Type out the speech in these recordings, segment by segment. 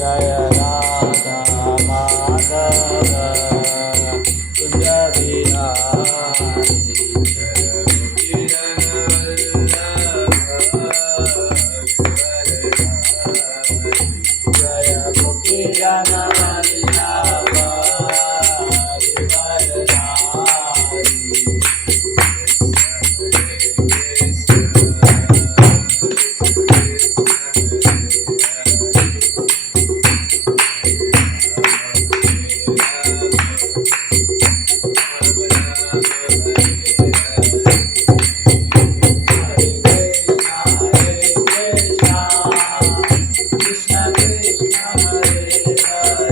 जय राधा माधव कुंज बिहारी जय गोपी जन Krishna Krishna Hare Hare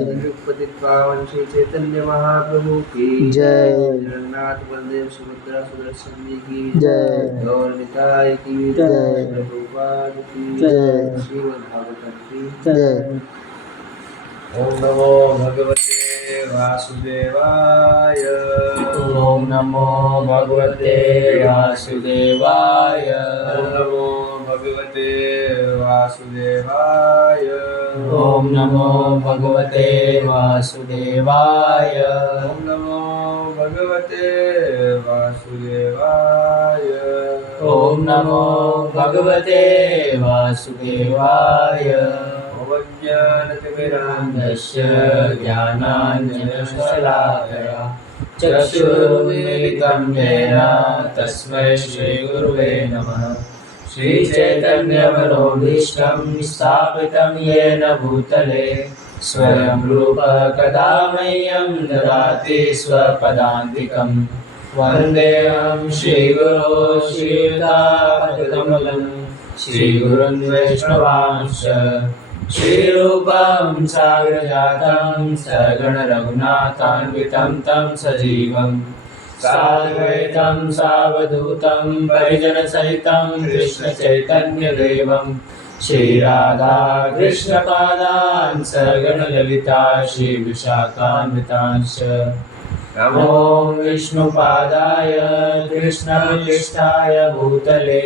पतित पावन श्री चैतन्य महाप्रभु की जय। जगन्नाथ बलदेव सुभद्रा सुदर्शन जी की जय। गौर निताई की जय। प्रभुपाद की जय। श्रीमद् भागवत की जय। ओम नमो भगवते वासुदेवाय। ओम नमो भगवते वासुदेवाय। ओम नमो भगवते वासुदेवाय। ओम नमो भगवते वासुदेवाय। ओम नमो भगवते वासुदेवाय। ओम नमो भगवते वासुदेवाय। अज्ञानतिमिरान्धस्य ज्ञानाञ्जनशलाकया चक्षुरुन्मीलितं येन तस्मै श्रीगुरुवे नमः। श्रीचैतन्यमनोभीष्टं स्थापितं येन भूतले स्वयं रूपः कदा मह्यं ददाति स्वपदान्तिकं। वन्देऽहं श्रीगुरो श्रीयुतापदकमलं श्रीगुरुन् वैष्णवांश्च। श्रीरूपं साग्रजातं सगण रघुनाथान्वितं तं सजीवं साद्वैतं सावधूतं परिजनसहितं कृष्णचैतन्यदेवं श्रीराधा कृष्णपादान् सगण ललिता श्रीविशाखान्वितांश्च। नमो विष्णुपादाय कृष्णविशिष्टाय भूतले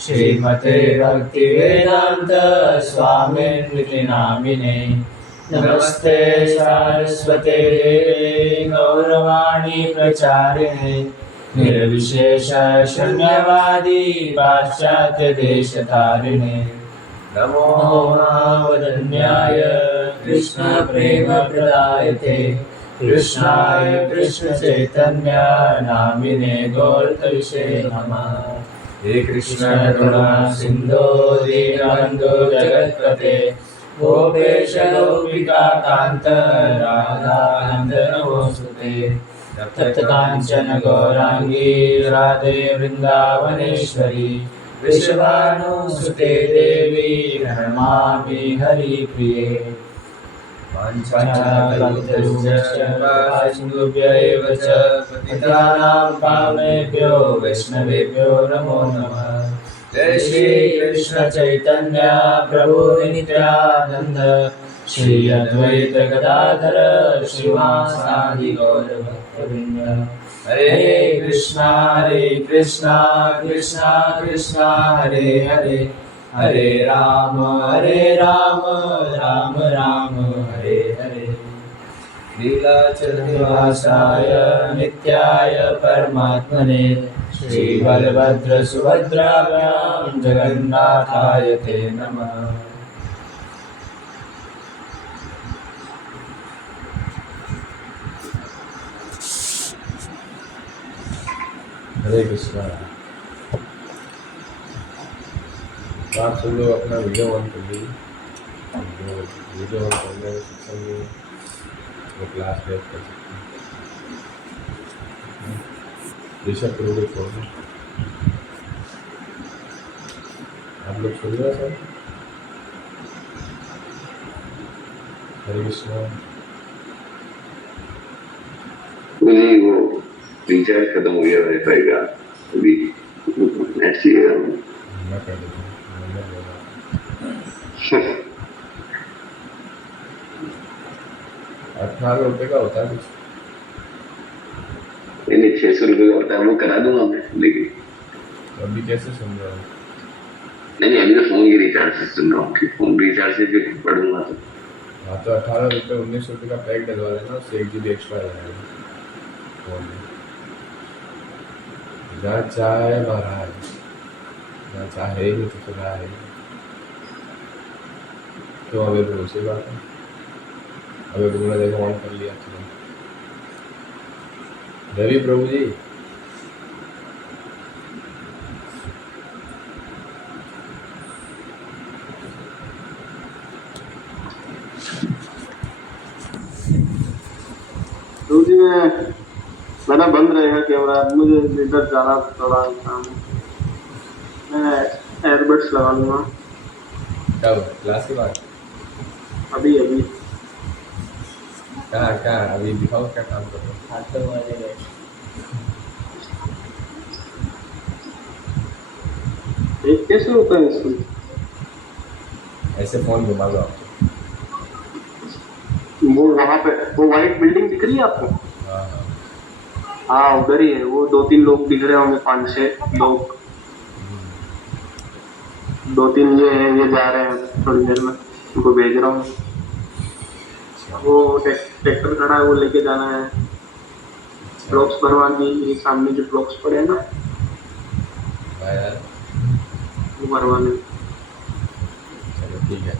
श्रीमते भक्तिवेदान्त स्वामिनिति नामिने। नमस्ते सारस्वते देवे गौरवाणी प्रचारिणे निर्विशेष शून्यवादी पाश्चात्य देशतारिणे। नमो महावदन्याय कृष्ण प्रेम प्रदायते कृष्णाय कृष्ण चैतन्य नामिने गौरतविषे नमः। हे कृष्ण करुणा सिंधो दीनबन्धो जगत्पते गोपेश गोपिका कांत राधाकान्त नमोस्तुते। तप्त कांचन गौरांगी राधे वृंदावनेश्वरी वृषभानुसुते देवी प्रणमामि हरिप्रिये। वाञ्छाकल्पतरुभ्यश्च एव च पतितानां पावनेभ्यो वैष्णवेभ्यो नमो नमः। जय श्री कृष्ण चैतन्य प्रभु नित्यानंद श्री अद्वैत गदाधर श्रीवासादि गौर भक्तवृंद। हरे कृष्णा कृष्णा कृष्णा हरे हरे हरे राम राम राम हरे हरे। लीलाचलनिवासाय नित्याय परमात्मने श्रीबलभद्र सुभद्राभ्यां जगन्नाथाय ते नमः। हरे कृष्णा। आप सब लोग अपना वीडियो ऑन कर लीजिए। वीडियो ऑन करने में सत्संग में वो क्लास लेट कर सकते हैं। ऋषभ प्रभु को छोड़ दें। आप लोग सुन रहे हैं? हरे कृष्णा। नहीं, वो रिचार्ज खत्म हो गया वाईफाई का अभी। ऐसी है मैं कर देता हूँ। 18 रुपये का होता है कुछ। नहीं 600 रुपये का होता है, वो करा दूंगा मैं। लेकिन अभी कैसे सुन रहे हो? नहीं, अभी तो फोन की रिचार्ज से सुन रहा हूँ। फोन रिचार्ज से फिर पढ़ूंगा तो। हाँ तो 18 रुपये 19 रुपये का पैक डलवा देना, उससे 1 GB एक्स्ट्रा रहेगा फोन में। जहाँ चाहे महाराज, जहाँ चाहे ही तो फिर आए। क्यों अभी भरोसे बात है? अभी तुमने देखो ऑन कर लिया तुमने। रवि प्रभु जी मेरा बंद रहेगा कैमरा। मुझे इधर जाना थोड़ा काम, मैं एयरबड्स लगा लूँगा। कब? क्लास के बाद? अभी कहाँ कहाँ अभी दिखाओ क्या काम कर रहे हो? हाथों वाले बैठ एक कैसे होता है इसमें? ऐसे फोन घुमा दो आप। वो वहां पे वो व्हाइट बिल्डिंग दिख रही है आपको? हाँ हाँ। हाँ उधर ही है, वो 2-3 लोग दिख रहे होंगे, 5-6 लोग। 2-3 ये हैं, ये जा रहे हैं थोड़ी देर में, उनको भेज रहा हूँ। वो ट्रैक्टर खड़ा है, वो लेके जाना है। ब्लॉक्स भरवानी, ये सामने जो ब्लॉक्स पड़े हैं ना, हाँ यार, वो भरवाने। चलो ठीक है।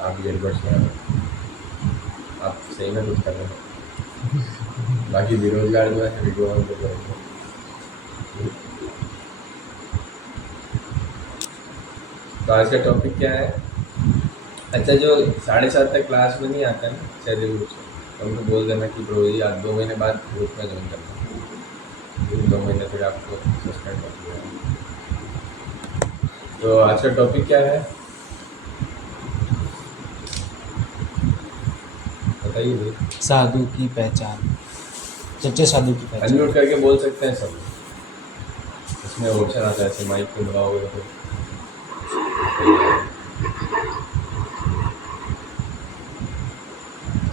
आप ईयरबड्स में आप सही में कुछ कर रहे हो। बाकी बेरोजगार जो है वीडियो ऑन कर रहे हो। तो आज का टॉपिक क्या है? अच्छा, जो 7:30 तक क्लास में नहीं आता है ना शरीर रूप से, तो उनको बोल देना कि ब्रो जी आप 2 महीने बाद ग्रुप में ज्वाइन करना, फिर 2 महीने तक आपको सस्पेंड कर दिया। तो आज का टॉपिक क्या है बताइए भाई। साधु की पहचान, सच्चे साधु की पहचान। अनम्यूट करके बोल सकते हैं सब, इसमें ऑप्शन आता है, ऐसे माइक को दबाओगे तो।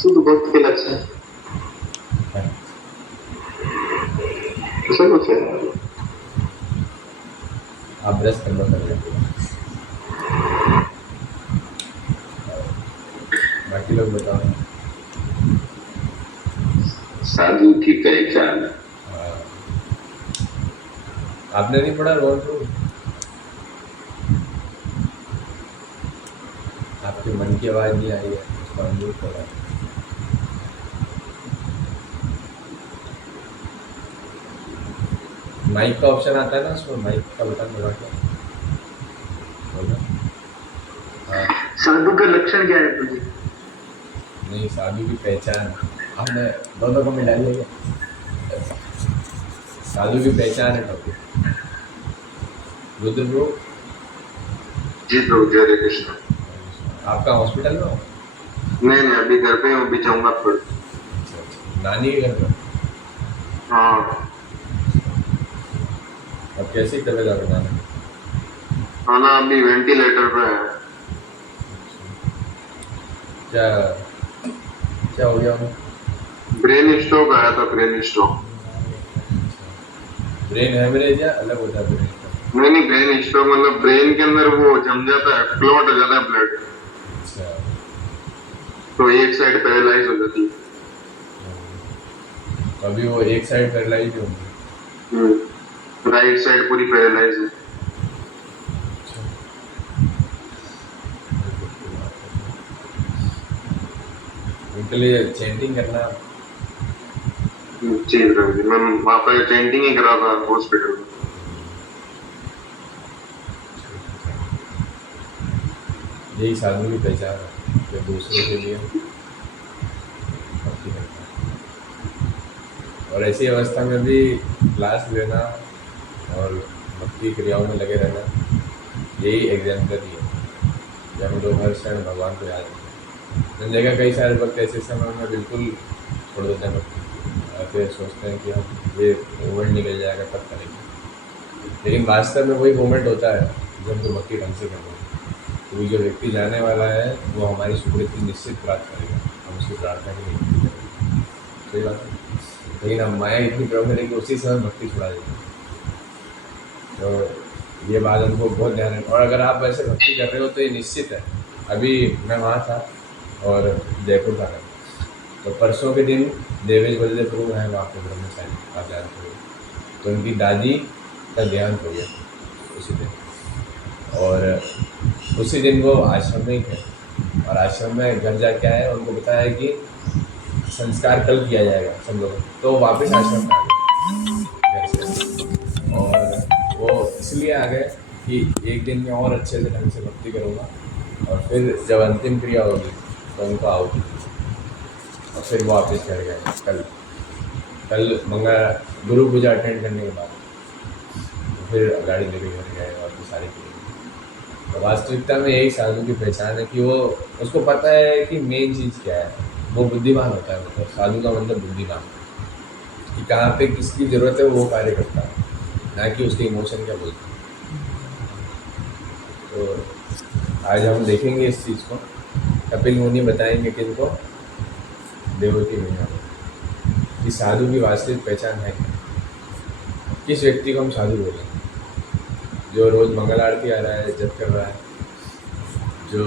शुद्ध भक्त के लक्षण ऐसा कुछ है। आप ब्रश करना पड़ेगा, बाकी लोग बताओ। साधु की पहचान। हाँ। आपने नहीं पढ़ा रोल टू? आपके मन की आवाज़ नहीं आई है, उसको अनम्यूट करा। माइक का ऑप्शन आता है ना, उसमें माइक का बटन दबा के बोलो। हाँ। साधु का लक्षण क्या है तुझे? नहीं, साधु की पहचान आपने दोनों को मिला लिया क्या? साधु की पहचान है टॉपिक। रुद्र ब्रो, जी प्रभु, जय हरे कृष्ण। आपका हॉस्पिटल में हो? नहीं, अभी घर पे हूँ, अभी जाऊंगा फिर। अच्छा अच्छा, नानी के घर पे? हाँ, अब कैसी तबीयत आपकी नानी? खाना अभी वेंटिलेटर पे है। क्या क्या हो गया उन्हें? ब्रेन स्ट्रोक आया था, ब्रेन स्ट्रोक। ब्रेन हेमरेज या अलग होता है ब्रेन? नहीं, ब्रेन स्ट्रोक मतलब ब्रेन के अंदर वो जम जाता है, क्लॉट हो जाता है ब्लड, अच्छा, तो एक साइड पैरालाइज हो जाती है। तो अभी वो एक साइड पैरालाइज होंगी। राइट साइड पूरी पैरालाइज है। उनके लिए चेंटिंग करना। जी प्रभु जी, मैं वहाँ पर चेंटिंग ही करा था हॉस्पिटल में। यही साधु की पहचान है, जो दूसरों के लिए भक्ति करता है। और ऐसी अवस्था में भी क्लास लेना और भक्ति क्रियाओं में लगे रहना, यही एग्जाम्पल है जब हम लोग हर क्षण भगवान को याद रखते हैं। मैंने देखा कई सारे वक्त ऐसे समय में बिल्कुल छोड़ देते हैं भक्ति, फिर सोचते हैं कि हम ये मोमेंट निकल जाएगा तब करेंगे, लेकिन वास्तव में वही मोमेंट होता है जब हमको भक्ति ढंग से करना है। तो जो व्यक्ति जाने वाला है वो हमारी स्वीकृति निश्चित प्राप्त करेगा, हम उसकी प्रार्थना की नहीं करेंगे। सही बात है, लेकिन हम माया इतनी प्रबल है कि उसी समय भक्ति छुड़ा देते हैं। तो ये बात हमको बहुत ध्यान है। और अगर आप वैसे भक्ति कर रहे हो तो ये निश्चित है। अभी मैं वहाँ था और जयपुर था, तो परसों के दिन देवेश बलदेव प्रभु हैं वहाँ पे ब्रह्मचारी, आप जानते हो। तो उनकी दादी का देहांत हो गया उसी दिन, और उसी दिन वो आश्रम में ही थे, और आश्रम में घर जाके आए, उनको बताया कि संस्कार कल किया जाएगा सब लोगों, तो वापस आश्रम में आ गए घर से। और वो इसलिए आ गए कि एक दिन में और अच्छे से ढंग से भक्ति करूँगा, और फिर जब अंतिम क्रिया होगी तो उनको आहुति, और फिर वो वापस घर गए कल मंगल गुरु पूजा अटेंड करने के बाद, फिर गाड़ी लेके घर गए और फिर सारी क्रिया। तो वास्तविकता में यही साधु की पहचान है कि वो उसको पता है कि मेन चीज़ क्या है, वो बुद्धिमान होता है, मतलब साधु का मतलब बुद्धिमान, कि कहाँ पे किसकी ज़रूरत है वो कार्य करता है, ना कि उसके इमोशन क्या बोलते हैं। तो आज हम देखेंगे इस चीज़ को। कपिल मुनि बताएंगे किनको, देवकी मैया को, कि साधु की वास्तविक पहचान है क्या। किस व्यक्ति को हम साधु बोलें? जो रोज़ मंगल आरती आ रहा है, जप कर रहा है, जो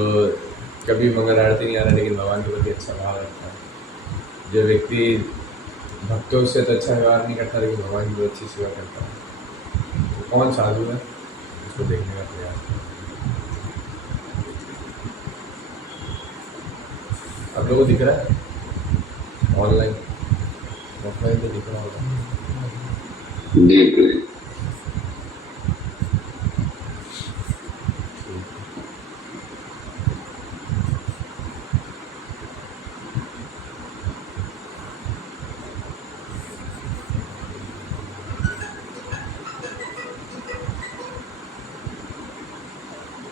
कभी मंगल आरती नहीं आ रहा लेकिन भगवान के प्रति अच्छा भाव रखता है, जो व्यक्ति भक्तों से तो अच्छा व्यवहार नहीं करता लेकिन भगवान की अच्छी सेवा करता है, तो कौन साधु है, उसको देखने का प्रयास करें। आप लोगों को दिख रहा है ऑनलाइन, ऑफलाइन तो दिख रहा होगा। जी गुरु जी।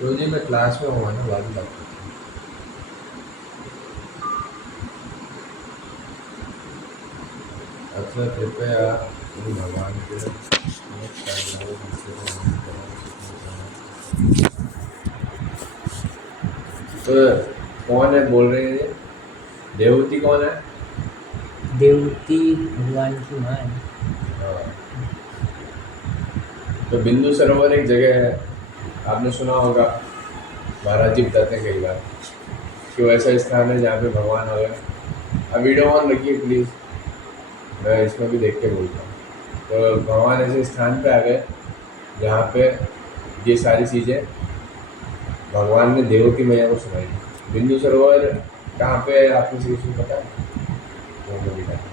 तो जी मैं क्लास में हुआ ना, बाद में बात करता हूँ। अच्छा कृपया तुम भगवान के तो कौन है बोल रहे हैं ये? देवती कौन है? देवती भगवान की माँ है। हाँ। तो बिंदु सरोवर एक जगह है, आपने सुना होगा, महाराज जी बताते हैं कई बार कि वो ऐसा स्थान है जहाँ पे भगवान आ गए। अब वीडियो ऑन रखिए प्लीज़, मैं इसमें भी देख के बोलता हूँ। तो भगवान ऐसे स्थान पे आ गए जहाँ पे ये सारी चीज़ें भगवान ने देवकी मैया को सुनाई। बिंदु सरोवर कहाँ पे है आपको किसी को पता है? तो मुझे बताइए।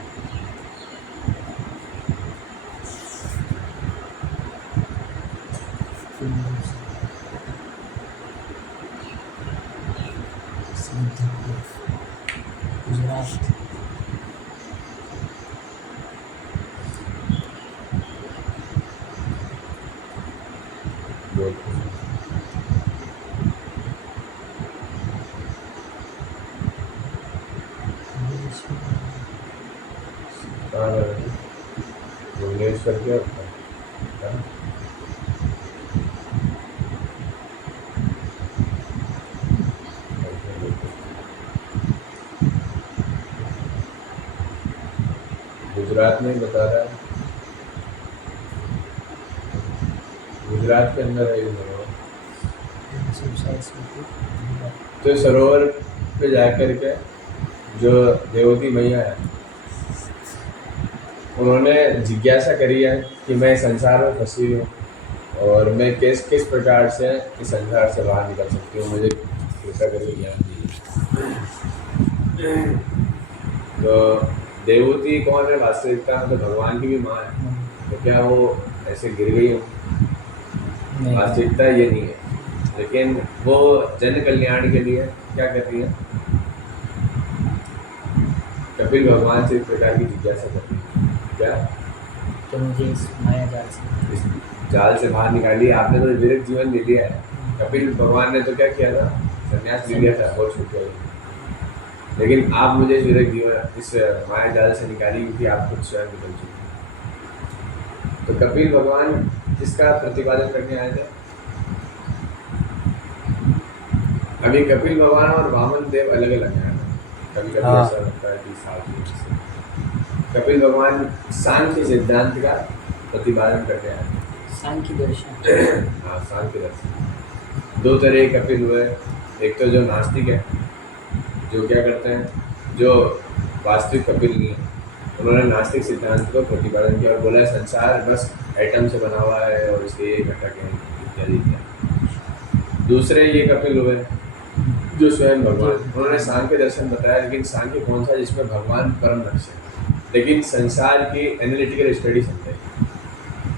गुजरात। भुवनेश्वर क्या होता है? गुजरात में ही बता रहा है, गुजरात के अंदर है ये सरोवर। तो इस सरोवर पे जाकर के जो देवती मैया है उन्होंने जिज्ञासा करी है कि मैं संसार में फंसी हूँ और मैं किस किस प्रकार से इस संसार से बाहर निकल सकती हूँ, मुझे कृपया करके ज्ञान दीजिए। तो देवती कौन है वास्तविकता में? तो भगवान की भी माँ है, तो क्या वो ऐसे गिर गई हो? वास्तविकता ये नहीं है, लेकिन वो जन कल्याण के लिए क्या कर रही है? कपिल भगवान से इस प्रकार की जिज्ञासा कर रही है, क्या तो मुझे इस माया जाल से इस जाल से बाहर निकालिए। आपने तो विरक्त जीवन ले लिया है, कपिल भगवान ने तो क्या किया था? संन्यास ले लिया था, बहुत छूट। लेकिन आप मुझे इस विरक्त जीवन, इस माया जाल से निकालिए क्योंकि आप खुद स्वयं निकल चुके। तो कपिल भगवान किसका प्रतिपादन करने आए थे? अभी कपिल भगवान और वामन देव अलग अलग हैं। कभी कभी हाँ। ऐसा लगता है कि साथ में से कपिल भगवान सांख्य सिद्धांत का प्रतिपादन करने आए थे। सांख्य दर्शन। हाँ, सांख्य दर्शन। दो तरह के कपिल हुए, एक तो जो नास्तिक है, जो क्या करते हैं, जो वास्तविक कपिल नहीं है, उन्होंने नास्तिक सिद्धांत को प्रतिपादन किया और बोला है संसार बस एटम से बना हुआ है और इसके ये घटक हैं इत्यादि इत्यादि। दूसरे ये कपिल हुए जो स्वयं भगवान, उन्होंने सांख्य दर्शन बताया, लेकिन सांख्य कौन सा? जिसमें भगवान परम लक्ष्य है, लेकिन संसार की एनालिटिकल स्टडी समझे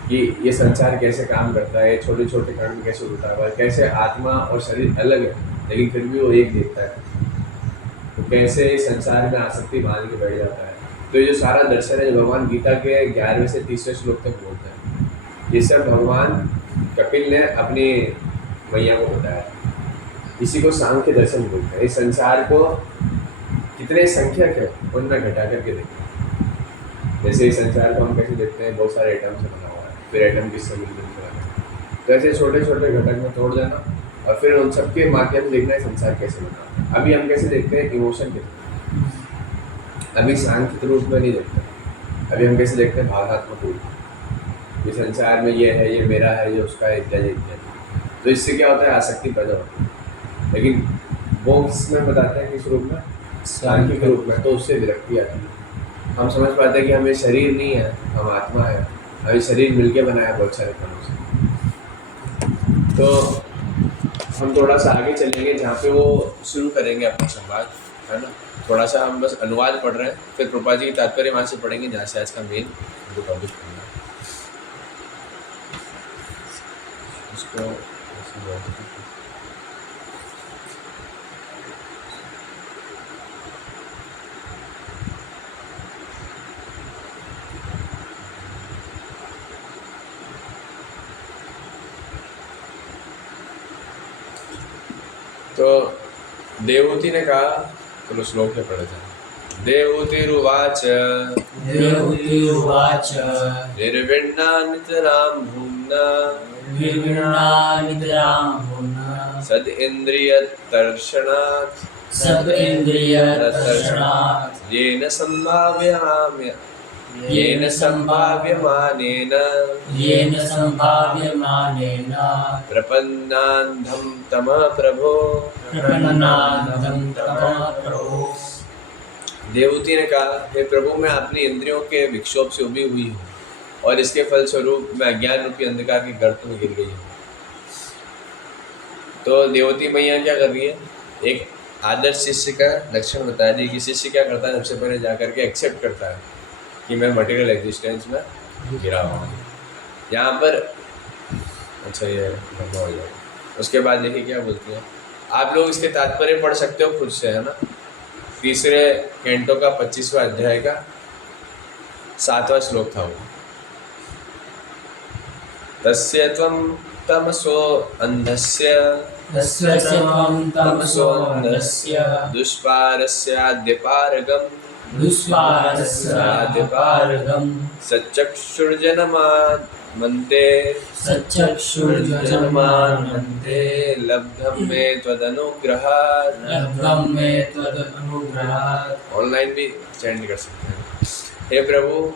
कि ये संसार कैसे काम करता है, छोटे छोटे कण कैसे उठा हुआ है, कैसे आत्मा और शरीर अलग है लेकिन फिर भी वो एक देखता है, तो कैसे इस संसार में आसक्ति बांध के बैठ जाता है। तो ये जो सारा दर्शन है जो भगवान गीता के 11वें से 30वें श्लोक तक बोलते हैं, ये सब भगवान कपिल ने अपनी मैया को बताया। इसी को सांख्य दर्शन बोलते हैं। इस संसार को कितने संख्यक है उनमें घटा करके देखते हैं। जैसे इस संसार को हम कैसे देखते हैं, बहुत सारे एटम से बना हुआ है, फिर एटम किससे मिलकर बना है, तो ऐसे छोटे छोटे घटक में तोड़ देना और फिर उन सबके माध्यम से देखना है संसार कैसे बना है। अभी हम कैसे देखते हैं, इमोशन के, अभी सांख्यिक रूप में नहीं देखते, अभी हम कैसे देखते हैं, भावनात्मक रूप, ये संसार में ये है, ये मेरा है, ये उसका है, इत्यादि इत्यादि। तो इससे क्या होता है, आसक्ति पैदा होती है। लेकिन वो किसमें बताते हैं, किस रूप में, सांख्यिक रूप में, तो उससे विरक्ति आती है। हम समझ पाते हैं कि हमें शरीर नहीं है, हम आत्मा है, हमें शरीर मिलके बनाया बहुत सारे कामों से। तो हम थोड़ा सा आगे चलेंगे जहाँ पे वो शुरू करेंगे अपना संवाद, है ना। थोड़ा सा हम बस अनुवाद पढ़ रहे हैं, फिर प्रभुपाद जी की तात्पर्य वहाँ से पढ़ेंगे जहाँ से आज का मेन जो टॉपिक पढ़ना है उसको। तो देवहूति ने कहा, चलो श्लोक में पढ़े थे। देवहूतिरुवाच देवहूतिरुवाच निर्विण्णा नितरां भूम्ना निर्विण्णानितरां भूम्ना सद इन्द्रियतर्षणात् सदिन्द्रियतर्षणात् येन संभाव्यमानेन प्रपन्नान्धं तमः प्रभो। प्रपन्नान्धं तमः प्रभो। देवहूति ने कहा, हे प्रभु, मैं अपनी इंद्रियों के विक्षोभ से उभी हुई हूँ और इसके फलस्वरूप मैं अज्ञान रूपी अंधकार के गर्त में गिर गई हूँ। तो देवहूति मैया क्या कर रही है, एक आदर्श शिष्य का लक्षण बता रही है कि शिष्य क्या करता है, सबसे पहले जाकर के एक्सेप्ट करता है कि मैं मटेरियल एग्जिस्टेंस में गिरा हूँ। यहाँ पर अच्छा ये लंबा हो जाएगा। उसके बाद देखिए क्या बोलती है, आप लोग इसके तात्पर्य पढ़ सकते हो खुद से, है ना। तीसरे कैंटो का 25वां अध्याय का 7वां श्लोक था वो। तस्य त्वं तमसो अंधस्य दुष्पारस्याद्यपारगम् सच्चक्षुर्जनमान्मन्ते लब्धं मे त्वदनुग्रहात्। ऑनलाइन भी चैंट कर सकते हैं। हे प्रभु,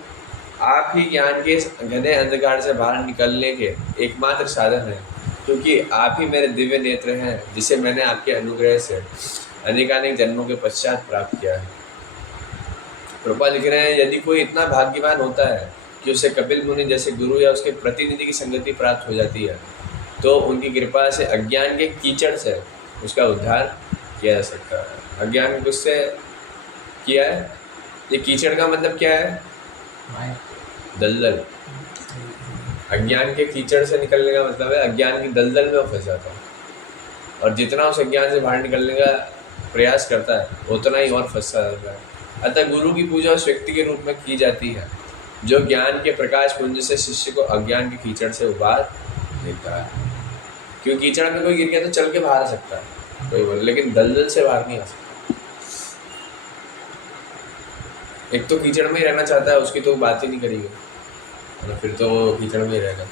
आप ही ज्ञान के घने अंधकार से बाहर निकलने के एकमात्र साधन हैं, क्योंकि आप ही मेरे दिव्य नेत्र हैं जिसे मैंने आपके अनुग्रह से अनेकानेक जन्मों के पश्चात प्राप्त किया है। प्रभुपाद लिख रहे हैं, यदि कोई इतना भाग्यवान होता है कि उसे कपिल मुनि जैसे गुरु या उसके प्रतिनिधि की संगति प्राप्त हो जाती है, तो उनकी कृपा से अज्ञान के कीचड़ से उसका उद्धार किया जा सकता है। अज्ञान को उससे किया है, ये कीचड़ का मतलब क्या है, दलदल। अज्ञान के कीचड़ से निकलने का मतलब है अज्ञान की दलदल में वो फंस जाता है, और जितना उस अज्ञान से बाहर निकलने का प्रयास करता है उतना ही और फंसता रहता है। अतः गुरु की पूजा उस व्यक्ति के रूप में की जाती है जो ज्ञान के प्रकाश पुंज से शिष्य को अज्ञान के कीचड़ से उबार देता है। क्योंकि कीचड़ में कोई गिर गया तो चल के बाहर आ सकता है कोई बोले, लेकिन दलदल से बाहर नहीं आ सकता। एक तो कीचड़ में ही रहना चाहता है, उसकी तो बात ही नहीं करेगी, फिर तो वो कीचड़ में ही रहेगा।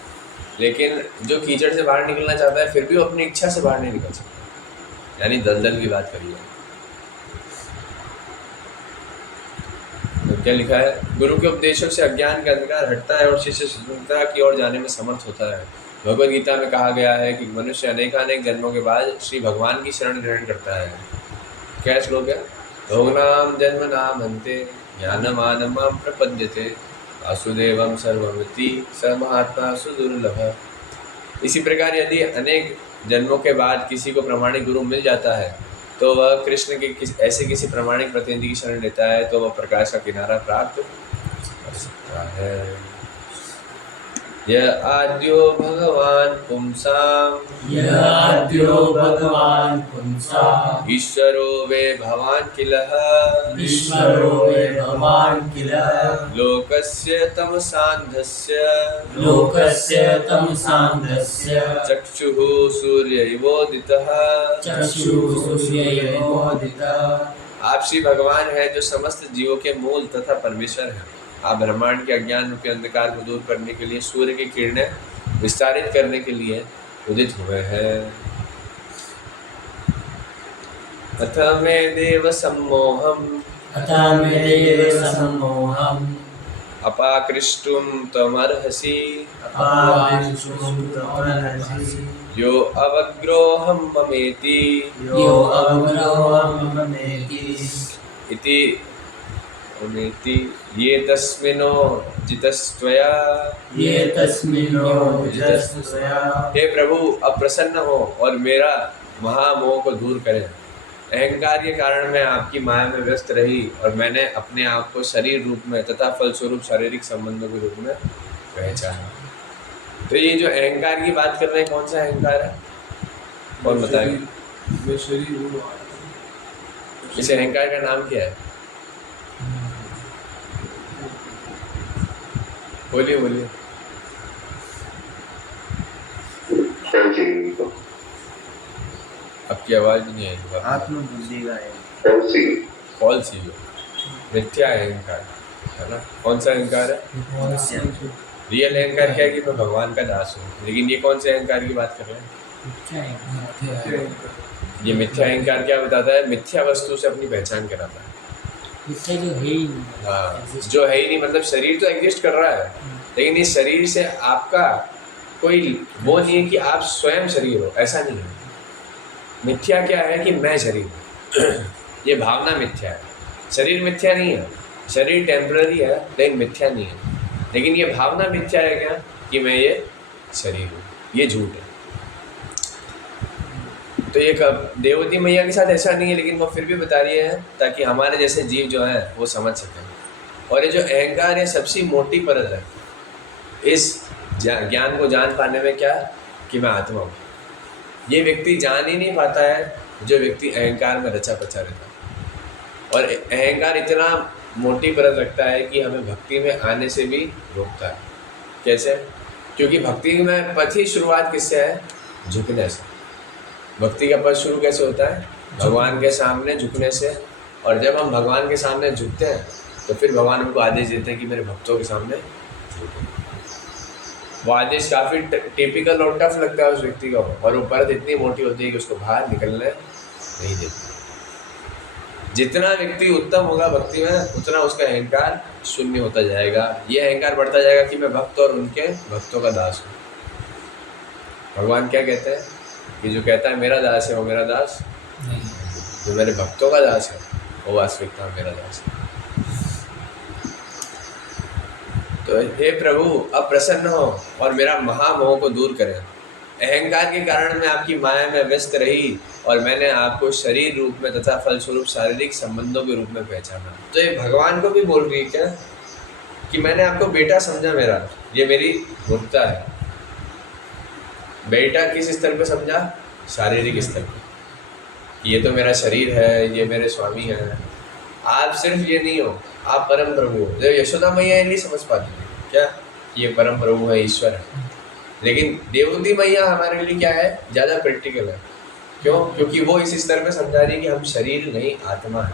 लेकिन जो कीचड़ से बाहर निकलना चाहता है फिर भी वो अपनी इच्छा से बाहर नहीं निकल सकता, यानी दलदल की बात करिए। तो क्या लिखा है, गुरु के उपदेशों से अज्ञान का अंधकार हटता है और शिष्य स्वतंत्रता की ओर जाने में समर्थ होता है। भगवद गीता में कहा गया है कि मनुष्य अनेकानेक जन्मों के बाद श्री भगवान की शरण ग्रहण करता है। क्या श्लोक है, भोगनाम जन्म नाम अंते ज्ञानमानं मां प्रपद्यते वासुदेवं सर्वमिति स महात्मा सुदुर्लभ। इसी प्रकार यदि अनेक जन्मों के बाद किसी को प्रामाणिक गुरु मिल जाता है तो वह कृष्ण के ऐसे किसी प्रामाणिक प्रतिनिधि की शरण लेता है तो वह प्रकाश का किनारा प्राप्त कर सकता है। यह आद्यो भगवान पुंसाम ईश्वरो वे भवान किलः लोकस्य तमसान्धस्य चक्षुः सूर्यैवोदितः आप श्री भगवान हैं जो समस्त जीवों के मूल तथा परमेश्वर हैं। आप ब्रह्मांड के अज्ञान रूपी अंधकार को दूर करने के लिए सूर्य की किरणें विस्तारित करने के लिए उदित हुए हैं। अथ मे देव सम्मोहम् अपाकृष्टुं त्वमर्हसि यो अवग्रोहं ममेति इति उमेति ये तस्मिनो जितस्त्वया। हे प्रभु अब प्रसन्न हो और मेरा महामोह को दूर करें। अहंकार के कारण मैं आपकी माया में व्यस्त रही और मैंने अपने आप को शरीर रूप में तथा फलस्वरूप शारीरिक संबंधों के रूप में पहचाना। तो ये जो अहंकार की बात कर रहे हैं, कौन सा अहंकार है, कौन बताएगा? इस अहंकार का नाम क्या है? बोलिए बोलिए। आपकी आवाज नहीं आई। आत्मबुद्धि का है। फॉल्स ईगो, मिथ्या अहंकार है ना। कौन सा अहंकार है? रियल अहंकार क्या है कि मैं भगवान का दास हूँ। लेकिन ये कौन से अहंकार की बात कर रहे हैं? ये मिथ्या अहंकार क्या बताता है? मिथ्या वस्तु से अपनी पहचान कराता है। मिथ्या जो है ही नहीं। हाँ, जो है ही नहीं मतलब शरीर तो एग्जिस्ट कर रहा है, लेकिन इस शरीर से आपका कोई वो नहीं है कि आप स्वयं शरीर हो, ऐसा नहीं है। मिथ्या क्या है कि मैं शरीर हूँ। ये भावना मिथ्या है। शरीर मिथ्या नहीं है, शरीर टेम्पररी है लेकिन मिथ्या नहीं है। लेकिन ये भावना मिथ्या है क्या कि मैं ये शरीर हूँ, ये झूठ है। तो ये देवती मैया के साथ ऐसा नहीं है, लेकिन वो फिर भी बता रही है ताकि हमारे जैसे जीव जो हैं वो समझ सकें। और ये जो अहंकार है सबसे मोटी परत है इस ज्ञान को जान पाने में, क्या कि मैं आत्मा हूँ। ये व्यक्ति जान ही नहीं पाता है जो व्यक्ति अहंकार में रचा पचा रहता है। और अहंकार इतना मोटी परत रखता है कि हमें भक्ति में आने से भी रोकता है। कैसे? क्योंकि भक्ति में पथ ही शुरुआत किससे है? झुकने से। भक्ति का पथ शुरू कैसे होता है? भगवान के सामने झुकने से। और जब हम भगवान के सामने झुकते हैं तो फिर भगवान हमको आदेश देते हैं कि मेरे भक्तों के सामने झुको। वो आदेश काफ़ी टिपिकल और टफ लगता है उस व्यक्ति को, और वो परत इतनी मोटी होती है कि उसको बाहर निकलने नहीं देती। जितना व्यक्ति उत्तम होगा भक्ति में, उतना उसका अहंकार शून्य होता जाएगा। ये अहंकार बढ़ता जाएगा कि मैं भक्त और उनके भक्तों का दास हूँ। भगवान क्या कहते हैं कि जो कहता है मेरा दास है वो मेरा दास नहीं, जो मेरे भक्तों का दास है वो वास्तविकता में मेरा दास है। तो हे प्रभु अब प्रसन्न हो और मेरा महामोह को दूर करें। अहंकार के कारण मैं आपकी माया में व्यस्त रही और मैंने आपको शरीर रूप में तथा फलस्वरूप शारीरिक संबंधों के रूप में पहचाना। तो ये भगवान को भी बोल रही है क्या कि मैंने आपको बेटा समझा, मेरा ये मेरी मूर्खता है। बेटा किस स्तर पे समझा? शारीरिक स्तर पे। ये तो मेरा शरीर है, ये मेरे स्वामी हैं। आप सिर्फ ये नहीं हो, आप परम प्रभु हो। जब यशोदा मैया नहीं समझ पाती है क्या ये परम प्रभु है, ईश्वर है। लेकिन देवती मैया हमारे लिए क्या है? ज़्यादा प्रैक्टिकल है। क्यों? क्योंकि वो इस स्तर पे समझा रही है कि हम शरीर नहीं आत्मा है।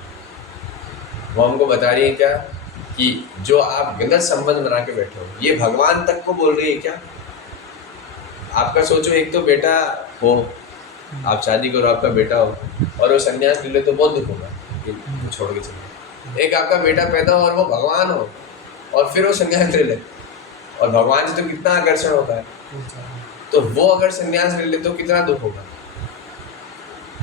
वो हमको बता रही है क्या कि जो आप गलत संबंध बना के बैठे हो, ये भगवान तक को बोल रही है क्या? आपका सोचो, एक तो बेटा हो, आप शादी करो, आपका बेटा हो और वो संन्यास ले ले तो बहुत दुख होगा कि छोड़ के चले। एक आपका बेटा पैदा हो और वो भगवान हो और फिर वो संन्यास ले ले, और भगवान से तो कितना आकर्षण होता है, तो वो अगर संन्यास ले ले तो कितना दुख होगा।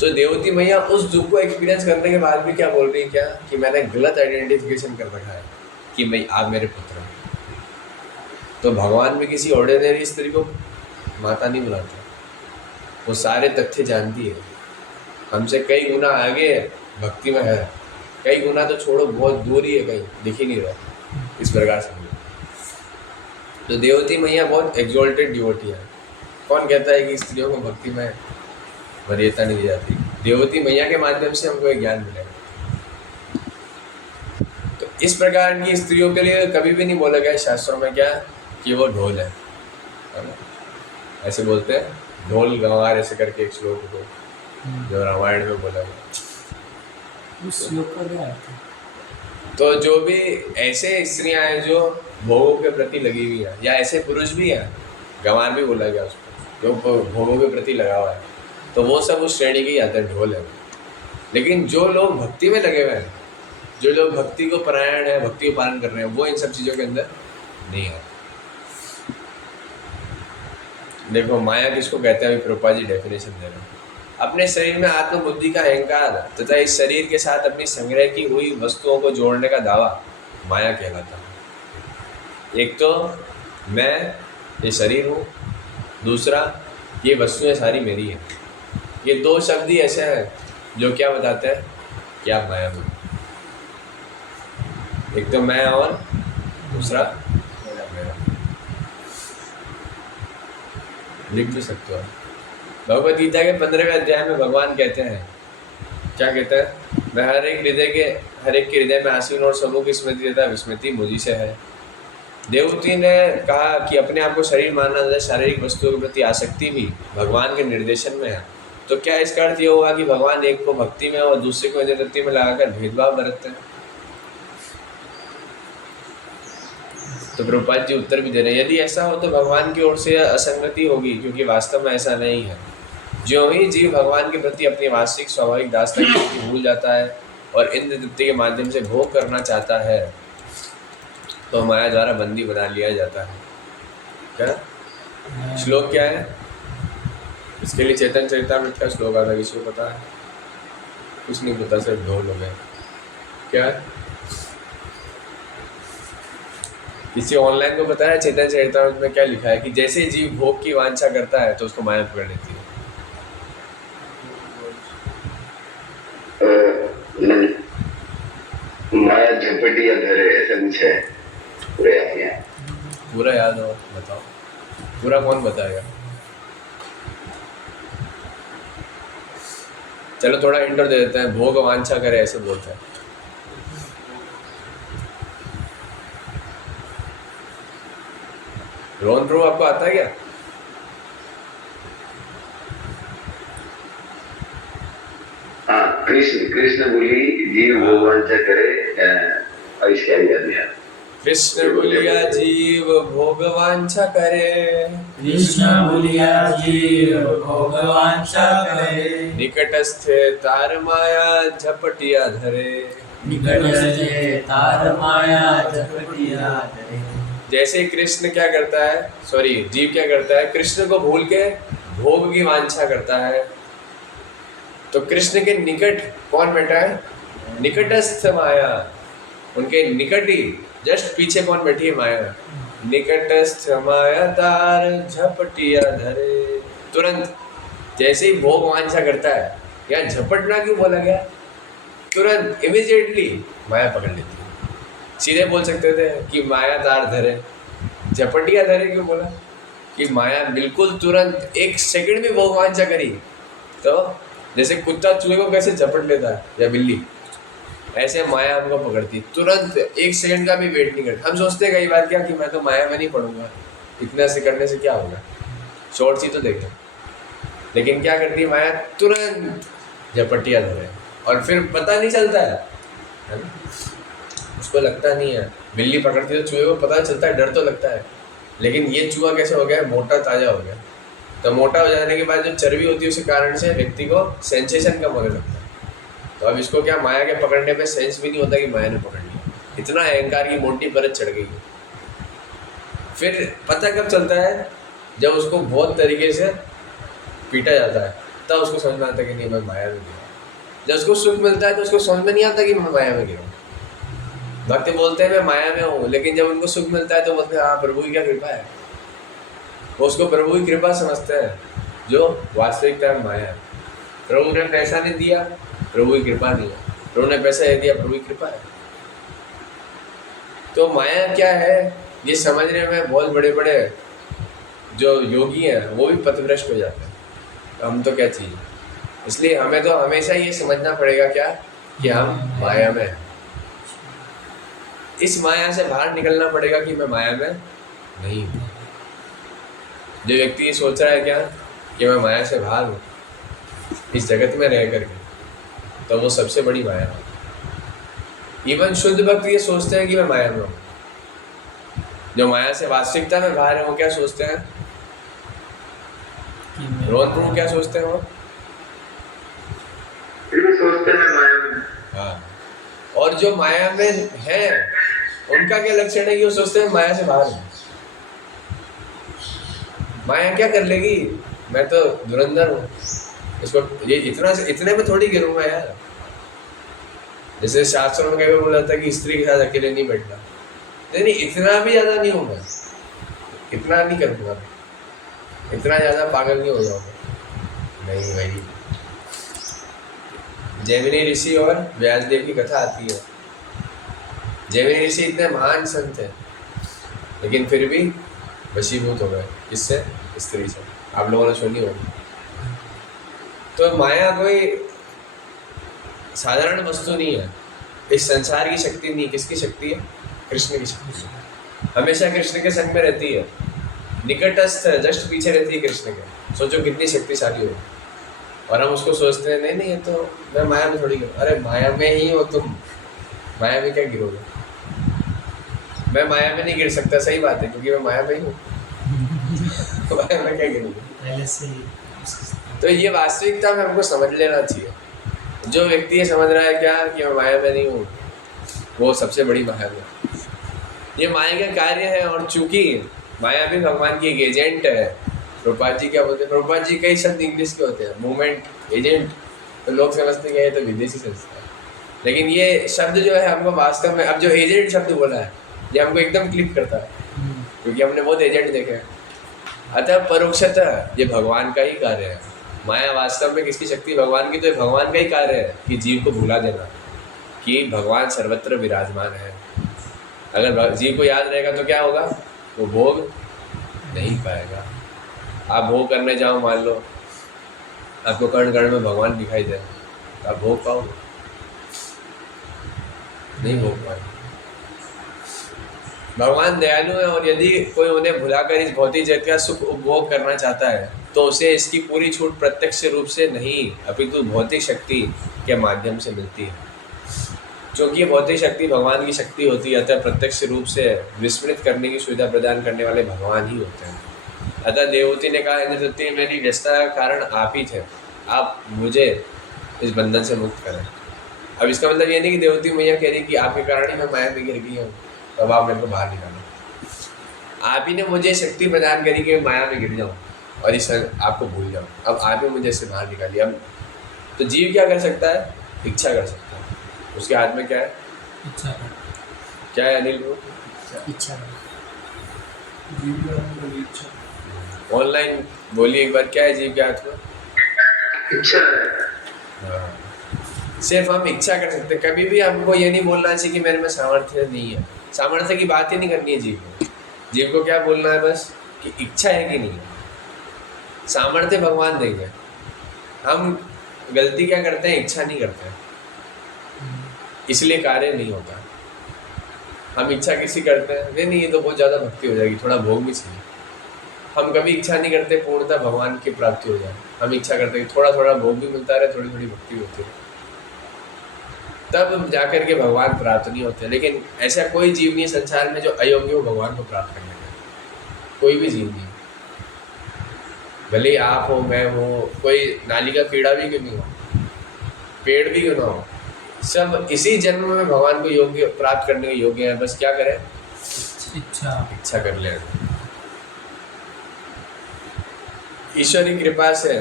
तो देवती मैया उस दुख को एक्सपीरियंस करने के बाद भी क्या बोल रही है क्या कि मैंने गलत आइडेंटिफिकेशन कर रखा है कि मैं आप मेरे पुत्र हैं। तो भगवान भी किसी ऑर्डिनरी स्त्री को माता नहीं बुलाता, वो सारे तथ्य जानती है। हमसे कई गुना आगे भक्ति में है, कई गुना तो छोड़ो बहुत दूर ही है, कहीं दिख ही नहीं रहा। इस प्रकार से तो देवती मैया बहुत एग्जॉल्टेड डिवोटी है। कौन कहता है कि स्त्रियों को भक्ति में वरीयता नहीं दी जाती? देवती मैया के माध्यम से हमको एक ज्ञान मिलेगा। तो इस प्रकार की स्त्रियों के लिए कभी भी नहीं बोला गया शास्त्रों में क्या कि वो ढोल है ना? ऐसे बोलते हैं ढोल गंवार ऐसे करके एक श्लोक को जो रामायण में बोला गया। उस श्लोक का क्या अर्थ है? तो जो भी ऐसे स्त्रियां हैं जो भोगों के प्रति लगी हुई है, या ऐसे पुरुष भी हैं, गंवार भी बोला गया उसको, जो भोगों के प्रति लगा हुआ है, तो वो सब उस श्रेणी के ही आते हैं, ढोल है। लेकिन जो लोग भक्ति में लगे हुए हैं, जो लोग भक्ति को परायण है, भक्ति को पालन कर रहे हैं, वो इन सब चीज़ों के अंदर नहीं है। देखो माया किसको कहते हैं, अभी प्रभुपाद जी डेफिनेशन दे रहे हैं। अपने शरीर में आत्मबुद्धि का अहंकार तथा इस शरीर के साथ अपनी संग्रह की हुई वस्तुओं को जोड़ने का दावा माया कहलाता है। एक तो मैं ये शरीर हूँ, दूसरा ये वस्तुएं सारी मेरी हैं। ये दो शब्द ही ऐसे हैं जो क्या बताते हैं कि आप माया में। एक तो मैं और दूसरा मेरा। लिख भी सकते हो। भगवद गीता के 15वें अध्याय में भगवान कहते हैं, क्या कहते हैं, मैं हर एक के हृदय में आसीन और सबों की स्मृति तथा विस्मृति मुझी से है। देवहूति ने कहा कि अपने आप को शरीर मानना तथा शारीरिक वस्तुओं के प्रति आसक्ति भी भगवान के निर्देशन में है। तो क्या इसका अर्थ ये होगा कि भगवान एक को भक्ति में और दूसरे को निवृत्ति में लगाकर भेदभाव बरतते हैं? तो प्रभुपाद जी उत्तर भी दे रहे हैं, यदि ऐसा हो तो भगवान की ओर से असंगति होगी, क्योंकि वास्तव में ऐसा नहीं है। ज्यों ही जीव भगवान के प्रति अपनी वास्तविक स्वाभाविक दासता की स्थिति भूल जाता है और इंद्र तृप्ति के माध्यम से भोग करना चाहता है, तो माया द्वारा बंदी बना लिया जाता है। क्या श्लोक क्या है इसके लिए? चैतन्य चरितामृत का श्लोक आता, किसी को पता है? कुछ नहीं पता, सिर्फ ढोल हो गया। क्या है? किसी ऑनलाइन को पता है चैतन्य चरितामृत में क्या लिखा है कि जैसे जीव भोग की वांछा करता है तो उसको माया पकड़ लेती है। माया झपटी या धरे, ऐसा कुछ है। पूरा याद हो बताओ, पूरा कौन बताएगा? चलो थोड़ा इंटर दे देते हैं, भोग वांछा करे ऐसे बोलते हैं। रोहन प्रो आपको आता है क्या? हाँ, कृष्ण बोली जीव भोगवांछा करे, आविष्कार याद नहीं। कृष्ण बोलिया जीव भोग वांछा करे, कृष्ण बोलिया जीव भोग वांछा करे, निकटस्थ तार माया झपटिया धरे, निकटस्थ तार माया झपटिया धरे। जैसे कृष्ण क्या करता है, सॉरी जीव क्या करता है, कृष्ण को भूल के भोग की वांछा करता है, तो कृष्ण के निकट कौन बैठा है? निकटस्थ माया, उनके निकट ही जस्ट पीछे कौन बैठी है? माया। निकटस्थ माया तार झपटिया धरे, तुरंत जैसे ही भोग वांछा करता है, या झपटना क्यों बोला गया? तुरंत इमीडिएटली माया पकड़ लेती है। सीधे बोल सकते थे कि माया तार धरे, झपटिया धरे क्यों बोला? कि माया बिल्कुल तुरंत एक सेकंड भी भोग वांछा करी तो जैसे कुत्ता चूहे को कैसे झपट लेता है या बिल्ली, ऐसे माया हमको पकड़ती तुरंत, एक सेकंड का भी वेट नहीं करती। हम सोचते हैं कई बार क्या कि मैं तो माया में नहीं पड़ूंगा, इतना से करने से क्या होगा, शॉर्ट सी तो देखें, लेकिन क्या करती है माया? तुरंत झपटिया धरे, और फिर पता नहीं चलता है ना? उसको लगता नहीं है। बिल्ली पकड़ती है तो चूहे को पता चलता है, डर तो लगता है, लेकिन ये चूहा कैसे हो गया? मोटा ताजा हो गया। तो मोटा हो जाने के बाद जो चर्बी होती है उसी कारण से व्यक्ति को सेंसेशन कम होने लगता है। तो अब इसको क्या, माया के पकड़ने पे सेंस भी नहीं होता कि माया ने पकड़ लिया, इतना अहंकार की मोटी परत चढ़ गई। फिर पता कब चलता है? जब उसको बहुत तरीके से पीटा जाता है, तब उसको समझ में आता है कि नहीं मैं माया में गिरा। जब उसको सुख मिलता है तो उसको समझ में नहीं आता कि मैं माया में गिरा। भक्त बोलते हैं मैं माया में हूँ, लेकिन जब उनको सुख मिलता है तो बोलते हैं हाँ प्रभु की क्या कृपा है। वो उसको प्रभु की कृपा समझते हैं, जो वास्तविकता में माया है। प्रभु ने पैसा नहीं दिया, प्रभु की कृपा नहीं है। प्रभु ने पैसा दे दिया, प्रभु की कृपा है। तो माया क्या है ये समझने में बहुत बड़े बड़े जो योगी हैं वो भी पथभ्रष्ट हो जाते हैं। तो हम तो क्या चाहिए, इसलिए हमें तो हमेशा ये समझना पड़ेगा क्या कि हम माया में हैं। इस माया से बाहर निकलना पड़ेगा कि मैं माया में नहीं हूँ। जो व्यक्ति ये सोच रहा है क्या कि मैं माया से बाहर हूँ इस जगत में रह करके, तो वो सबसे बड़ी माया है। इवन शुद्ध भक्त ये सोचते हैं कि मैं माया में हूँ। जो माया से वास्तविकता में बाहर है वो क्या सोचते हैं? कि मैं रोहन प्रभु क्या सोचते हैं वो? फिर भी सोचते हैं माया में। हाँ। और जो माया में है उनका क्या लक्षण है कि वो सोचते हैं माया से बाहर हूँ। माया क्या कर लेगी, मैं तो धुरंधर हूँ, इसको ये इतने में थोड़ी गिरूंगा यार। जैसे शास्त्रों में कभी बोला था कि स्त्री के साथ अकेले नहीं बैठना, नहीं इतना भी ज्यादा नहीं हूँ मैं, इतना नहीं करूँगा, इतना ज्यादा पागल नहीं हो जाऊंगा। नहीं भाई, जैमिनी ऋषि और व्यासदेव की कथा आती है। जैमिनी ऋषि इतने महान संत हैं लेकिन फिर भी वशीभूत हो गए, किससे? स्त्री से। आप लोगों ने सुनी होगी। तो माया कोई साधारण वस्तु नहीं है, इस संसार की शक्ति नहीं। किसकी शक्ति है? कृष्ण की शक्ति है। हमेशा कृष्ण के संग में रहती है, निकटस्थ जस्ट पीछे रहती है कृष्ण के। सोचो कितनी शक्तिशाली हो। और हम उसको सोचते हैं नहीं ये तो मैं माया में थोड़ी गिरूँ। अरे माया में ही हो तुम, माया में क्या गिरोगे? मैं माया में नहीं गिर सकता, सही बात है, क्योंकि मैं माया में ही हूँ। माया में क्या गिरूँगा? पहले से ही तो ये वास्तविकता में हमको समझ लेना चाहिए। जो व्यक्ति ये समझ रहा है क्या कि मैं माया में नहीं हूँ, वो सबसे बड़ी माया में। ये माया का कार्य है, और चूंकि माया भी भगवान की एक एजेंट है। प्रभुपाद जी क्या बोलते हैं? प्रभुपाद जी कई शब्द इंग्लिश के होते हैं, मूवमेंट, एजेंट, तो लोग समझते हैं कि ये तो विदेशी संस्था है। लेकिन ये शब्द जो है हमको वास्तव में, अब जो एजेंट शब्द बोला है ये हमको एकदम क्लिक करता है, क्योंकि हमने बहुत एजेंट देखे हैं। अतः परोक्षतः ये भगवान का ही कार्य है। माया वास्तव में किसकी शक्ति? भगवान की। तो ये भगवान का ही कार्य है कि जीव को भुला देना कि भगवान सर्वत्र विराजमान है। अगर जीव को याद रहेगा तो क्या होगा? वो भोग नहीं पाएगा। आप भोग करने जाओ, मान लो आपको कण कण में भगवान दिखाई दे, तो आप भोग पाओगे? नहीं भोग पाएंगे। भगवान दयालु है, और यदि कोई उन्हें भुलाकर इस भौतिक जगत का सुख उपभोग करना चाहता है तो उसे इसकी पूरी छूट प्रत्यक्ष रूप से नहीं अपितु भौतिक शक्ति के माध्यम से मिलती है। क्योंकि ये भौतिक शक्ति भगवान की शक्ति होती है, अतः प्रत्यक्ष रूप से विस्मृत करने की सुविधा प्रदान करने वाले भगवान ही होते हैं। अतः देवहूति ने कहा, इंद्रदत्ति मेरी व्यस्तता का कारण आप ही थे, आप मुझे इस बंधन से मुक्त करें। अब इसका मतलब ये नहीं कि देवहूति मैया कह रही कि आपके कारण ही मैं माया में गिर गई हूँ, तब आप मेरे को बाहर निकालो। आप ही ने मुझे शक्ति प्रदान करी कि मैं माया में गिर जाऊँ और इस आपको भूल जाऊँ। अब आप ही मुझे इससे बाहर निकालिए। अब तो जीव क्या कर सकता है? इच्छा कर सकता है। उसके हाथ में क्या है? इच्छा कर, क्या है अनिल ब्रो? इच्छा कर। ऑनलाइन बोलिए एक बार, क्या है जीव के हाथ में? इच्छा है। हाँ। सिर्फ हम इच्छा कर सकते हैं। कभी भी हमको ये नहीं बोलना चाहिए कि मेरे में सामर्थ्य नहीं है। सामर्थ्य की बात ही नहीं करनी है जीव को। जीव को क्या बोलना है बस कि इच्छा है कि नहीं है। सामर्थ्य भगवान देंगे। हम गलती क्या करते हैं? इच्छा नहीं करते हैं, इसलिए कार्य नहीं होता। हम इच्छा किसी करते हैं, नहीं ये तो बहुत ज़्यादा भक्ति हो जाएगी, थोड़ा भोग भी चाहिए। हम कभी इच्छा नहीं करते पूर्णतः भगवान की प्राप्ति हो जाए। हम इच्छा करते हैं थोड़ा थोड़ा भोग भी मिलता रहे, थोड़ी थोड़ी भक्ति होती है, तब जाकर के भगवान प्राप्त नहीं होते। लेकिन ऐसा कोई जीव नहीं संसार में जो अयोग्य हो भगवान को प्राप्त करने का। कोई भी जीव नहीं, भले आप हो, मैं हो, कोई नाली का कीड़ा भी क्यों नहीं हो, पेड़ भी क्यों ना हो, सब इसी जन्म में भगवान को योग्य प्राप्त करने के योग्य है। बस क्या करें? इच्छा कर ले। ईश्वर की कृपा से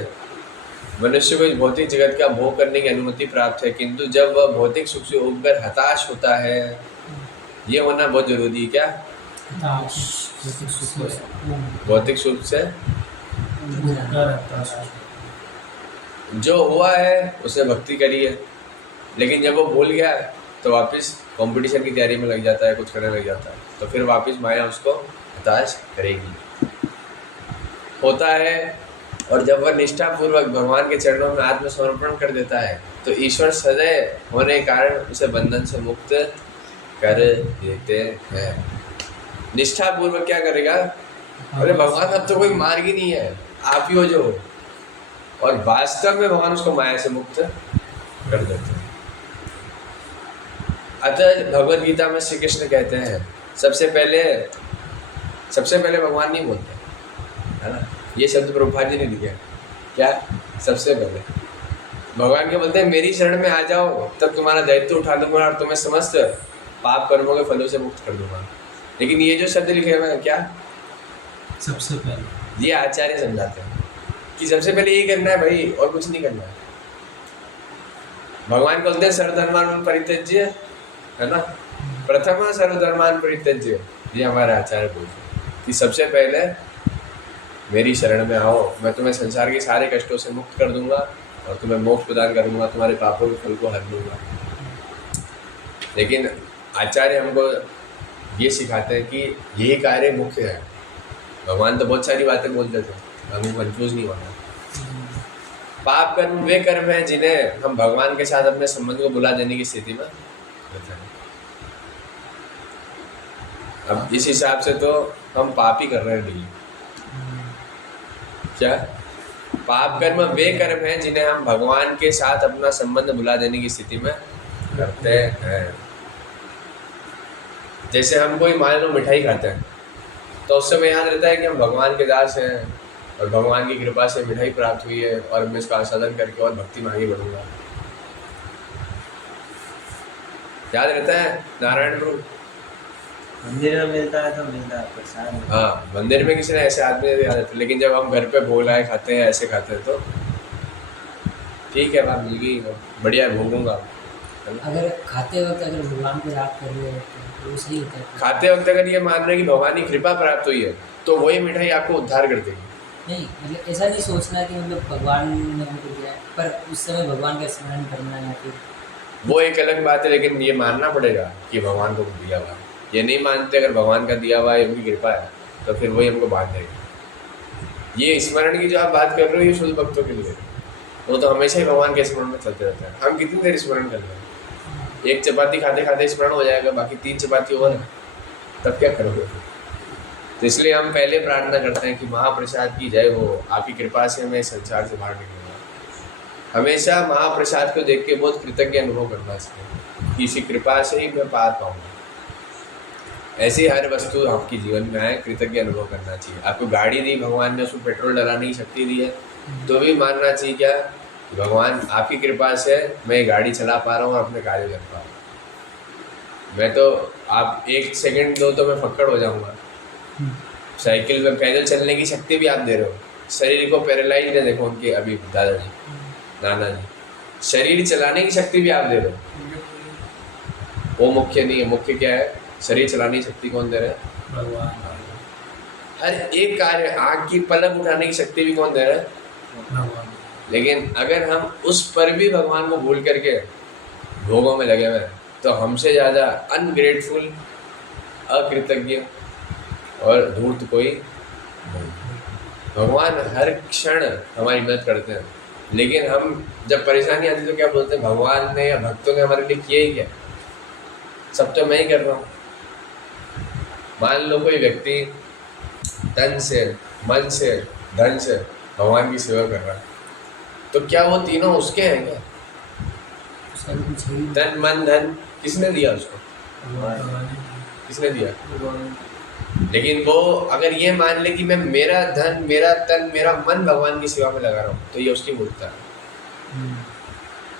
मनुष्य को इस भौतिक जगत का भोग करने की अनुमति प्राप्त है, किंतु जब वह भौतिक सुख से उबकर हताश होता है, ये होना बहुत जरूरी है। क्या? भौतिक सुख से जो हुआ है उसने भक्ति करी है, लेकिन जब वो भूल गया तो वापस कंपटीशन की तैयारी में लग जाता है, कुछ करने लग जाता है, तो फिर वापस माया उसको हताश करेगी। होता है। और जब वह निष्ठापूर्वक भगवान के चरणों में आत्मसमर्पण कर देता है तो ईश्वर सदैव होने के कारण उसे बंधन से मुक्त कर देते हैं। निष्ठापूर्वक क्या करेगा? अरे भगवान अब तो कोई मार्ग ही नहीं है, आप ही हो जो, और वास्तव में भगवान उसको माया से मुक्त कर देते हैं। अतः भगवत गीता में श्री कृष्ण कहते हैं सबसे पहले भगवान नहीं बोलते, है ना। ये शब्द प्रभुपाद जी ने लिखे। क्या? सबसे पहले भगवान क्या बोलते हैं? मेरी शरण में आ जाओ, तब तुम्हारा दायित्व उठा दूंगा और तुम्हें समस्त पाप कर्मों के फलों से मुक्त कर दूंगा। लेकिन ये जो शब्द लिखे हुए हैं, क्या? सबसे पहले। ये आचार्य समझाते हैं कि सबसे पहले यही करना है भाई, और कुछ नहीं करना है। भगवान बोलते हैं सर्वधर्मान परित्यज्य, है ना। प्रथम सर्वधर्मान परित्यज्य, ये हमारे आचार्य बोलते हैं कि सबसे पहले मेरी शरण में आओ, मैं तुम्हें संसार के सारे कष्टों से मुक्त कर दूंगा और तुम्हें मोक्ष प्रदान करूंगा, तुम्हारे पापों के फल को हर लूंगा। लेकिन आचार्य हमको ये सिखाते हैं कि यही कार्य मुख्य है। भगवान तो बहुत सारी बातें बोलते थे, हमें कंफ्यूज नहीं होना। पाप कर्म वे कर्म हैं जिन्हें हम भगवान के साथ अपने संबंध को बुला देने की स्थिति में रहते हैं। अब इस हिसाब से तो हम पाप ही कर रहे हैं डेली। क्या? पाप कर्म वे कर्म हैं जिन्हें हम भगवान के साथ अपना संबंध बुला देने की स्थिति में करते हैं। जैसे हम कोई मान लो मिठाई खाते हैं, तो उस समय याद रहता है कि हम भगवान के दास हैं और भगवान की कृपा से मिठाई प्राप्त हुई है और मैं इसका आस्वादन करके और भक्ति में आगे बढ़ूंगा। याद रहता है नारायण रूप मंदिर में मिलता है तो मिलता है प्रसाद। हाँ, मंदिर में किसी ने ऐसे आदमी याद रहता है, लेकिन जब हम घर पे भोग लाए खाते हैं, ऐसे खाते हैं, तो ठीक है, बात मिल गई, बढ़िया भोगूंगा। अगर खाते वक्त अगर भगवान को याद कर रहे हो तो वो सही होता है। खाते वक्त अगर ये मान रहे कि भगवान की कृपा प्राप्त हुई है, तो वही मिठाई आपको उद्धार कर देगी। नहीं, मतलब ऐसा नहीं सोचना कि मतलब भगवान ने हमको दिया है, पर उस समय भगवान का स्मरण करना या फिर वो एक अलग बात है, लेकिन ये मानना पड़ेगा कि भगवान को दिया हुआ है। ये नहीं मानते अगर भगवान का दिया हुआ है, उनकी कृपा है, तो फिर वही हमको बांध देगा। ये स्मरण की जो आप बात कर रहे हो, ये शुद्ध भक्तों के लिए, वो तो हमेशा ही भगवान के स्मरण में चलते रहते हैं। हम कितनी देर स्मरण कर रहे हैं? एक चपाती खाते खाते स्मरण हो जाएगा, बाकी 3 चपाती और है, तब क्या करोगे? तो इसलिए हम पहले प्रार्थना करते हैं कि महाप्रसाद की जय हो, आपकी कृपा से मैं संसार से बाहर निकलूंगा। हमेशा महाप्रसाद को देख के बहुत कृतज्ञ अनुभव करना चाहिए कि इसी कृपा से ही मैं पार पाऊंगा। ऐसी हर वस्तु आपके जीवन में आए, कृतज्ञ अनुभव करना चाहिए। आपको गाड़ी दी भगवान ने, उसमें पेट्रोल डलाने की शक्ति दी है, तो भी मानना चाहिए क्या, भगवान आपकी कृपा से मैं गाड़ी चला पा रहा हूँ और अपने कार्य कर पा रहा हूँ। मैं तो आप 1 सेकंड दो तो मैं फक्कड़ हो जाऊँगा। साइकिल में पैदल चलने की शक्ति भी आप दे रहे हो, शरीर को पैरालाइज है, देखो उनके अभी दादाजी नाना जी, शरीर चलाने की शक्ति भी आप दे रहे हो। वो मुख्य नहीं है, मुख्य क्या है? शरीर चलाने की शक्ति कौन दे रहा है? भगवान। हर एक कार्य, आँख की पलक उठाने की शक्ति भी कौन दे रहा है? भगवान। लेकिन अगर हम उस पर भी भगवान को भूल करके भोगों में लगे हुए हैं, तो हमसे ज़्यादा अनग्रेटफुल, अकृतज्ञ और धूर्त कोई नहीं। भगवान हर क्षण हमारी मदद करते हैं, लेकिन हम जब परेशानी आती है तो क्या बोलते हैं? भगवान ने या भक्तों ने हमारे लिए किया ही क्या? सब तो मैं ही कर रहा हूँ। मान लो कोई व्यक्ति तन से, मन से, धन से भगवान की सेवा कर रहा है, तो क्या वो तीनों उसके हैं क्या? उसका भी कुछ है ही नहीं। तन मन धन किसने दिया उसको? भगवान। किसने दिया? लेकिन वो अगर ये मान ले कि मैं मेरा धन, मेरा तन, मेरा मन भगवान की सेवा में लगा रहा हूँ, तो ये उसकी मूर्खता है।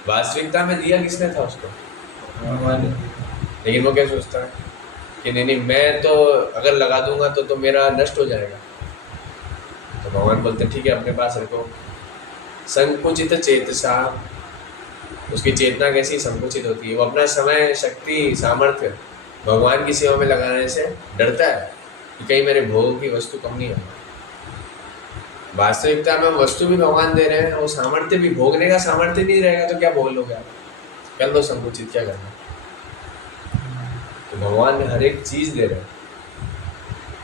वास्तविकता में दिया किसने था उसको? भगवान। लेकिन वो क्या सोचता है कि नहीं नहीं, मैं तो अगर लगा दूंगा तो मेरा नष्ट हो जाएगा। तो भगवान बोलते हैं ठीक है, अपने पास रखो। संकुचित चेतसा, उसकी चेतना कैसी संकुचित होती है? वो अपना समय, शक्ति, सामर्थ्य भगवान की सेवा में लगाने से डरता है कि कहीं मेरे भोग की वस्तु कम नहीं होगी। वास्तविकता में वस्तु भी भगवान दे रहे हैं, वो सामर्थ्य भी, भोगने का सामर्थ्य नहीं रहेगा तो क्या भोग लोगे आप? कर लो संकुचित, क्या करना। तो भगवान ने हर एक चीज़ दे रहे हैं,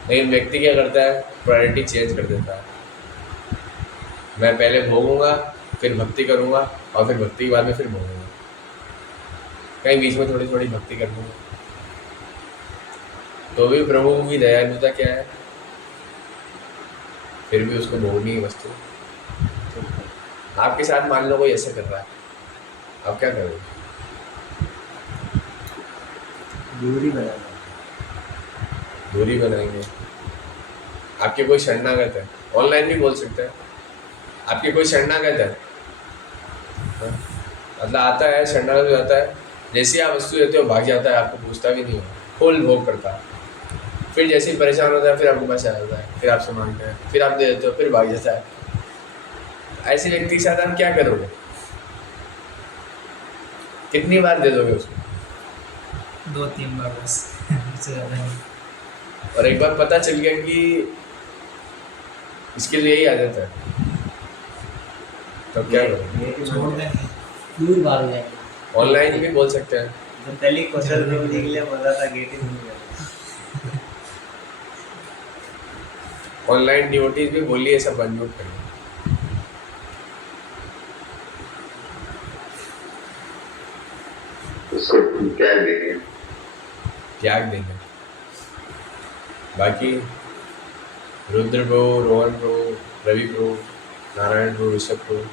लेकिन व्यक्ति क्या करता है? प्रायोरिटी चेंज कर देता है। मैं पहले भोगूंगा, फिर भक्ति करूंगा, और फिर भक्ति के बाद में फिर भोगूंगा, कहीं बीच में थोड़ी थोड़ी भक्ति कर लूँगा। तो भी प्रभु की दयालुता क्या है? फिर भी उसको भोगनी है वस्तु। आपके साथ मान लो कोई ऐसा कर रहा है, आप क्या करोगे? दूरी बनाना। दूरी बनाएंगे। आपके कोई शरणागत है, ऑनलाइन भी बोल सकते हैं, आपके कोई शरणागत है, हाँ? मतलब आता है, शरणागत हो जाता है, जैसे आप वस्तु देते हो भाग जाता है, आपको पूछता भी नहीं हो, फुल भोग करता है। फिर जैसे ही परेशान होता है फिर आपके पास आ जाता है, फिर आपसे मांगते हैं, फिर आप दे देते हो, फिर भाग जाता है। ऐसे व्यक्ति के साथ आप क्या करोगे? कितनी बार दे दोगे उसको? 2-3 बार बस, उससे ज़्यादा नहीं। और एक बार पता चल गया कि इसके लिए यही आदत है, तो क्या करोगे? छोड़ देंगे। दूर भाग जाएंगे। ऑनलाइन भी बोल सकते हैं। तो पहले कौशल प्रवृत्ति के लिए बोला था गेट ही नहीं गया। ऑनलाइन डिवोटीज भी बोलिए सब अनम्यूट करिए। उसको क्या देंगे? त्याग देंगे। बाकी रुद्र प्रभु, रोहन प्रभु, रवि प्रभु, नारायण प्रभु, ऋषभ प्रभु,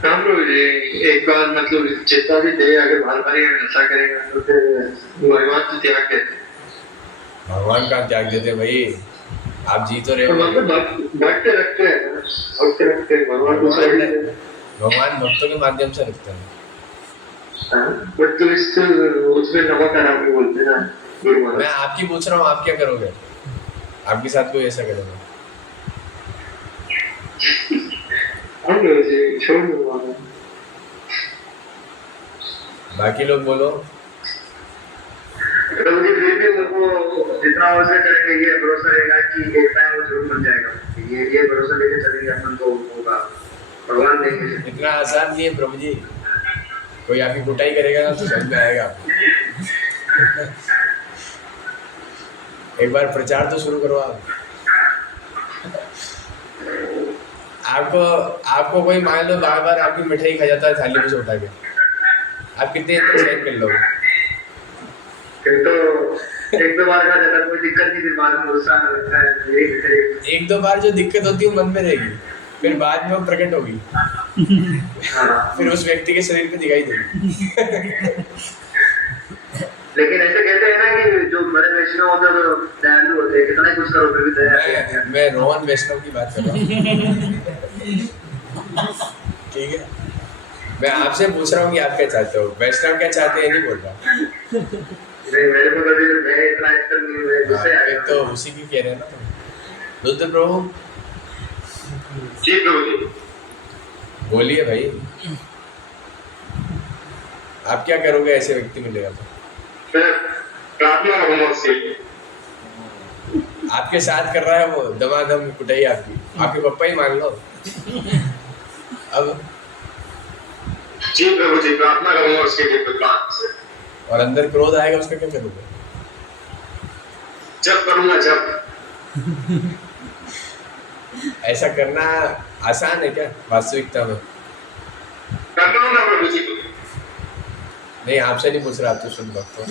हाँ प्रभु जी, एक बार मतलब चेता भी दे, अगर बार बार ऐसा करेगा तो फिर भगवान तो त्याग देते। भगवान का त्याग देते भाई, आप जी तो रहे तो हो। मतलब भक्त रखते हैं ना, भक्त रखते हैं भगवान को साइड में। भगवान भक्तों के माध्यम से रखते हैं। बट तो इस उसमें नमक हराम भी बोलते हैं ना गुरु महाराज। मैं आपकी पूछ रहा हूँ, आप क्या करोगे? आपके साथ कोई ऐसा करेगा? हम लोग जी छोड़ दूंगा। बाकी लोग बोलो। प्रभु जी फिर भी उनको जितना हो सके करेंगे, ये भरोसा रहेगा कि एक टाइम वो जरूर बन जाएगा। ये भरोसा लेके चलेंगे अपन तो होगा, भगवान देंगे। इतना आसान नहीं है प्रभु जी, कोई आपकी कुटाई करेगा ना तो समझ में आएगा। एक बार प्रचार तो शुरू करो आप। आपको कोई मान लो बार बार आपकी मिठाई खा जाता है थाली में से उठा के, आप कितने दिन तक सहन कर लोगे? फिर तो एक दो बार का ज्यादा कोई दिक्कत नहीं, फिर बाद में गुस्सा आने लगता है। एक दो बार जो दिक्कत होती है वो मन में रहेगी, फिर बाद में वो प्रकट होगी, फिर उस व्यक्ति के शरीर पे दिखाई देगी। लेकिन ऐसे कहते हैं ना कि जो बड़े वैष्णव होते हैं तो दयालु होते हैं, कितना ही कुछ करो फिर भी दया। मैं रोहन वैष्णव की बात कर रहा हूँ। ठीक है, मैं आपसे पूछ रहा हूँ कि आप क्या चाहते हो, वैष्णव क्या चाहते हैं नहीं बोल रहा। नहीं, मेरे को कभी मैं इतना एक्टर नहीं हुआ, गुस्से आ गया। तो उसी की कह रहे हैं ना। रुद्र प्रभु जी प्रभु जी बोलिए भाई, आप क्या करोगे ऐसे व्यक्ति मिलेगा तो? प्रार्थना करूंगा उससे। आपके साथ कर रहा है वो दमादम कुटाई आपकी, आपके पप्पा ही मान लो। अब जी प्रभु जी, प्रार्थना करूंगा उसके लिए भगवान से। और अंदर क्रोध आएगा, उसका क्या करोगे? जब करूंगा जब। ऐसा करना आसान है क्या वास्तविकता में? कर लूंगा प्रभु जी। नहीं, आपसे नहीं पूछ रहा, आप तो शुद्ध भक्त हो,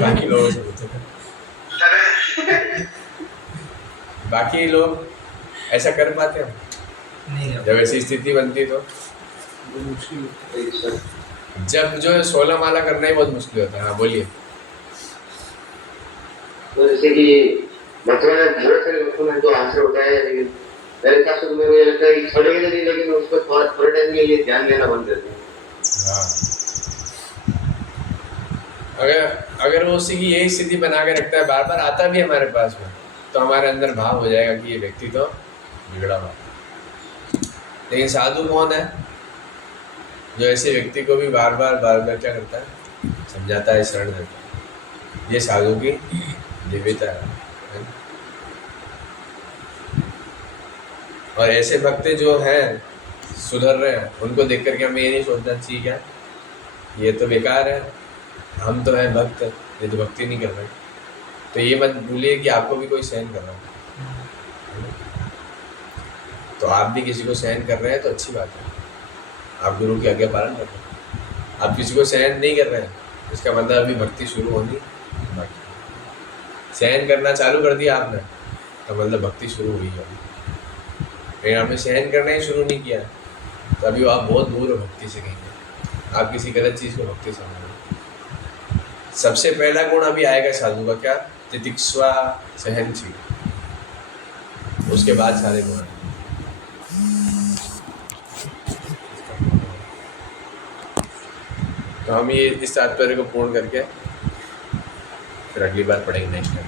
बाकी लोगों से पूछो। बाकी लोग ऐसा कर पाते हैं नहीं जब ऐसी स्थिति बनती है तो? जब जो 16 माला करना ही बहुत मुश्किल होता है। हाँ बोलिए। तो जैसे कि वर्तमान में बहुत सारे लोगों में जो आंसर होता है, लेकिन मेरे हिसाब से मुझे लगता है कि छोड़ेंगे नहीं, लेकिन उसको थोड़े टाइम के लिए ध्यान देना बंद कर दें। हाँ, अगर वो उसी की यही स्थिति बना के रखता है, बार बार आता भी हमारे पास में, तो हमारे अंदर भाव हो जाएगा कि ये व्यक्ति तो बिगड़ा हुआ। लेकिन साधु कौन है जो ऐसे व्यक्ति को भी बार बार क्या करता है, समझाता है, शरण देता है। ये साधु की दिव्यता है। और ऐसे भक्त जो हैं सुधर रहे हैं, उनको देख करके हमें ये नहीं सोचना चाहिए क्या ये तो बेकार है, हम तो हैं भक्त, ये तो भक्ति नहीं कर रहे। तो ये मत भूलिए कि आपको भी कोई सहन कर रहा है, तो आप भी किसी को सहन कर रहे हैं तो अच्छी बात है, आप गुरु की आज्ञा पालन कर रहे हैं। आप किसी को सहन नहीं कर रहे हैं, इसका मतलब अभी भक्ति शुरू होनी बाकी। सहन करना चालू कर दिया आपने तो मतलब भक्ति शुरू हुई है। लेकिन आपने सहन करना ही शुरू नहीं किया तो अभी आप बहुत दूर हो भक्ति से कहेंगे। आप किसी गलत चीज़ को भक्ति समझ रहे। सबसे पहला गुण अभी आएगा साधु का, क्या? तितिक्षा, सहनशील। उसके बाद सारे गुण आएंगे। तो हम ये इस तात्पर्य को पूर्ण करके फिर अगली बार पढ़ेंगे नेक्स्ट टाइम।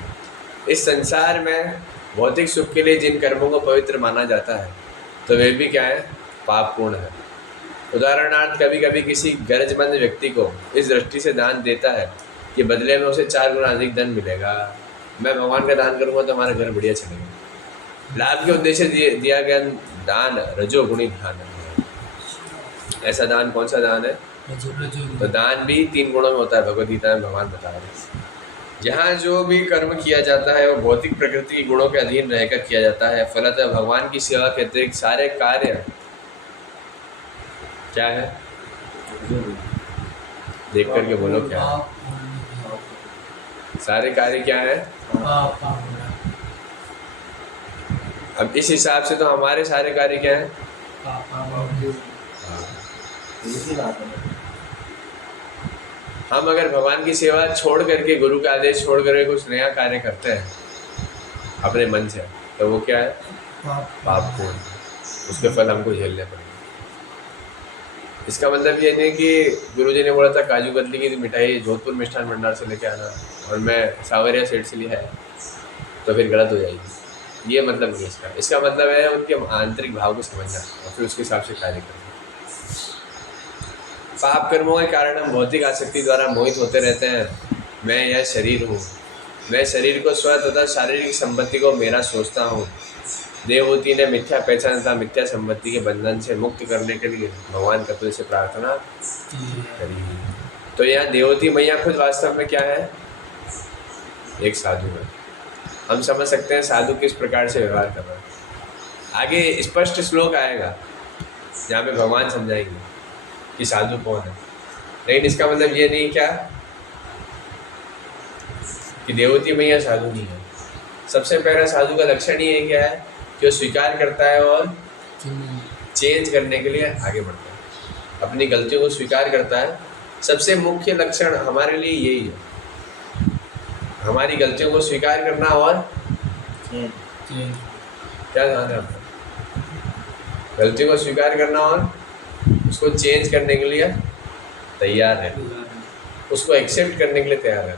इस संसार में भौतिक सुख के लिए जिन कर्मों को पवित्र माना जाता है तो वे भी क्या है? पापपूर्ण है। उदाहरणार्थ कभी कभी किसी गरजमंद व्यक्ति को इस दृष्टि से दान देता है कि बदले में उसे 4 गुना अधिक धन मिलेगा। मैं भगवान का दान करूँगा तो हमारा घर बढ़िया चलेगा। लाभ के उद्देश्य से दिया गया दान रजोगुणी दान है। ऐसा दान कौन सा दान है? तो दान भी 3 गुणों में होता है, भगवद गीता में भगवान बता रहे हैं। जहाँ जो भी कर्म किया जाता है वो भौतिक प्रकृति के गुणों के अधीन रहकर किया जाता है। फलतः भगवान की सेवा के अतिरिक्त सारे कार्य क्या है? देख करके बोलो क्या है? सारे कार्य क्या है? अब इस हिसाब से तो हमारे सारे कार्य क्या है? हम अगर भगवान की सेवा छोड़ करके, गुरु का आदेश छोड़ करके कुछ नया कार्य करते हैं अपने मन से, तो वो क्या है? पापपूर्ण। उसके फल हमको झेलने पड़ेंगे। इसका मतलब ये नहीं कि गुरुजी ने बोला था काजू कतली की मिठाई जोधपुर मिष्ठान भंडार से लेके आना और मैं सावरिया सेठ से लिया है तो फिर गलत हो जाएगी। ये मतलब नहीं इसका। इसका मतलब है उनके आंतरिक भाव को समझना और फिर उसके हिसाब से कार्य करना। पाप कर्मों के कारण हम भौतिक आसक्ति द्वारा मोहित होते रहते हैं। मैं यह शरीर हूँ, मैं शरीर को स्व तथा शारीरिक संपत्ति को मेरा सोचता हूँ। देवहूति ने मिथ्या पहचान तथा मिथ्या संपत्ति के बंधन से मुक्त करने के लिए भगवान कपिल से प्रार्थना करी। तो यहाँ देवहूति मैया खुद वास्तव में क्या है? एक साधु है। हम समझ सकते हैं साधु किस प्रकार से व्यवहार कर रहा है। आगे स्पष्ट श्लोक आएगा जहाँ पे भगवान समझाएंगे कि साधु कौन है। लेकिन इसका मतलब ये नहीं क्या कि देवहूति मैया साधु नहीं है। सबसे पहला साधु का लक्षण ये क्या है कि वो स्वीकार करता है और चेंज करने के लिए आगे बढ़ता है, अपनी गलतियों को स्वीकार करता है। सबसे मुख्य लक्षण हमारे लिए यही है, हमारी गलतियों को स्वीकार करना और क्या ध्यान है आपका? गलतियों को स्वीकार करना और उसको चेंज करने के लिए तैयार है, उसको एक्सेप्ट करने के लिए तैयार है।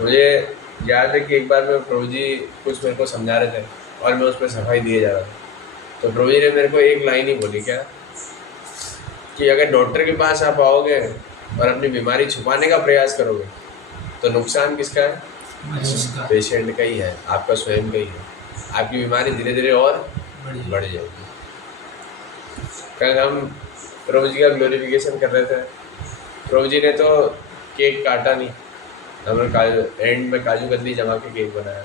मुझे याद है कि एक बार मैं प्रभु जी कुछ मेरे को समझा रहे थे और मैं उस पर सफाई दिए जा रहा था, तो प्रभु जी ने मेरे को एक लाइन ही बोली क्या कि अगर डॉक्टर के पास आप आओगे और अपनी बीमारी छुपाने का प्रयास करोगे तो नुकसान किसका है? पेशेंट का ही है, आपका स्वयं का ही है। आपकी बीमारी धीरे धीरे और बढ़ जाएगी। कल हम प्रभु जी का ग्लोरिफिकेशन कर रहे थे। प्रभु जी ने तो केक काटा नहीं, हमने एंड में काजू कतली जमा के केक बनाया,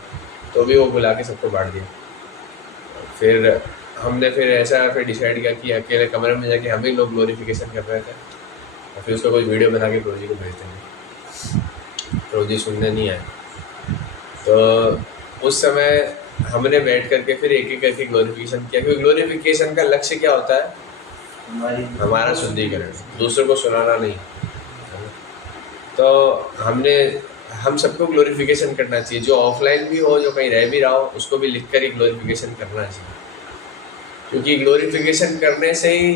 तो भी वो बुला के सबको बांट दिया। फिर हमने फिर डिसाइड किया कि अकेले कमरे में जाके हम ही लोग ग्लोरिफिकेशन कर रहे थे और फिर उसका कोई वीडियो बना के प्रभु जी को भेज देंगे। प्रभु जी सुनने नहीं आए, तो उस समय हमने बैठ करके फिर एक एक करके ग्लोरिफिकेशन किया, क्योंकि ग्लोरिफिकेशन का लक्ष्य क्या होता है? हमारा शुद्धिकरण, दूसरों को सुनाना नहीं। तो हम सबको ग्लोरिफिकेशन करना चाहिए, जो ऑफलाइन भी हो, जो कहीं रह भी रहा हो, उसको भी लिख कर ही ग्लोरिफिकेशन करना चाहिए। क्योंकि ग्लोरिफिकेशन करने से ही,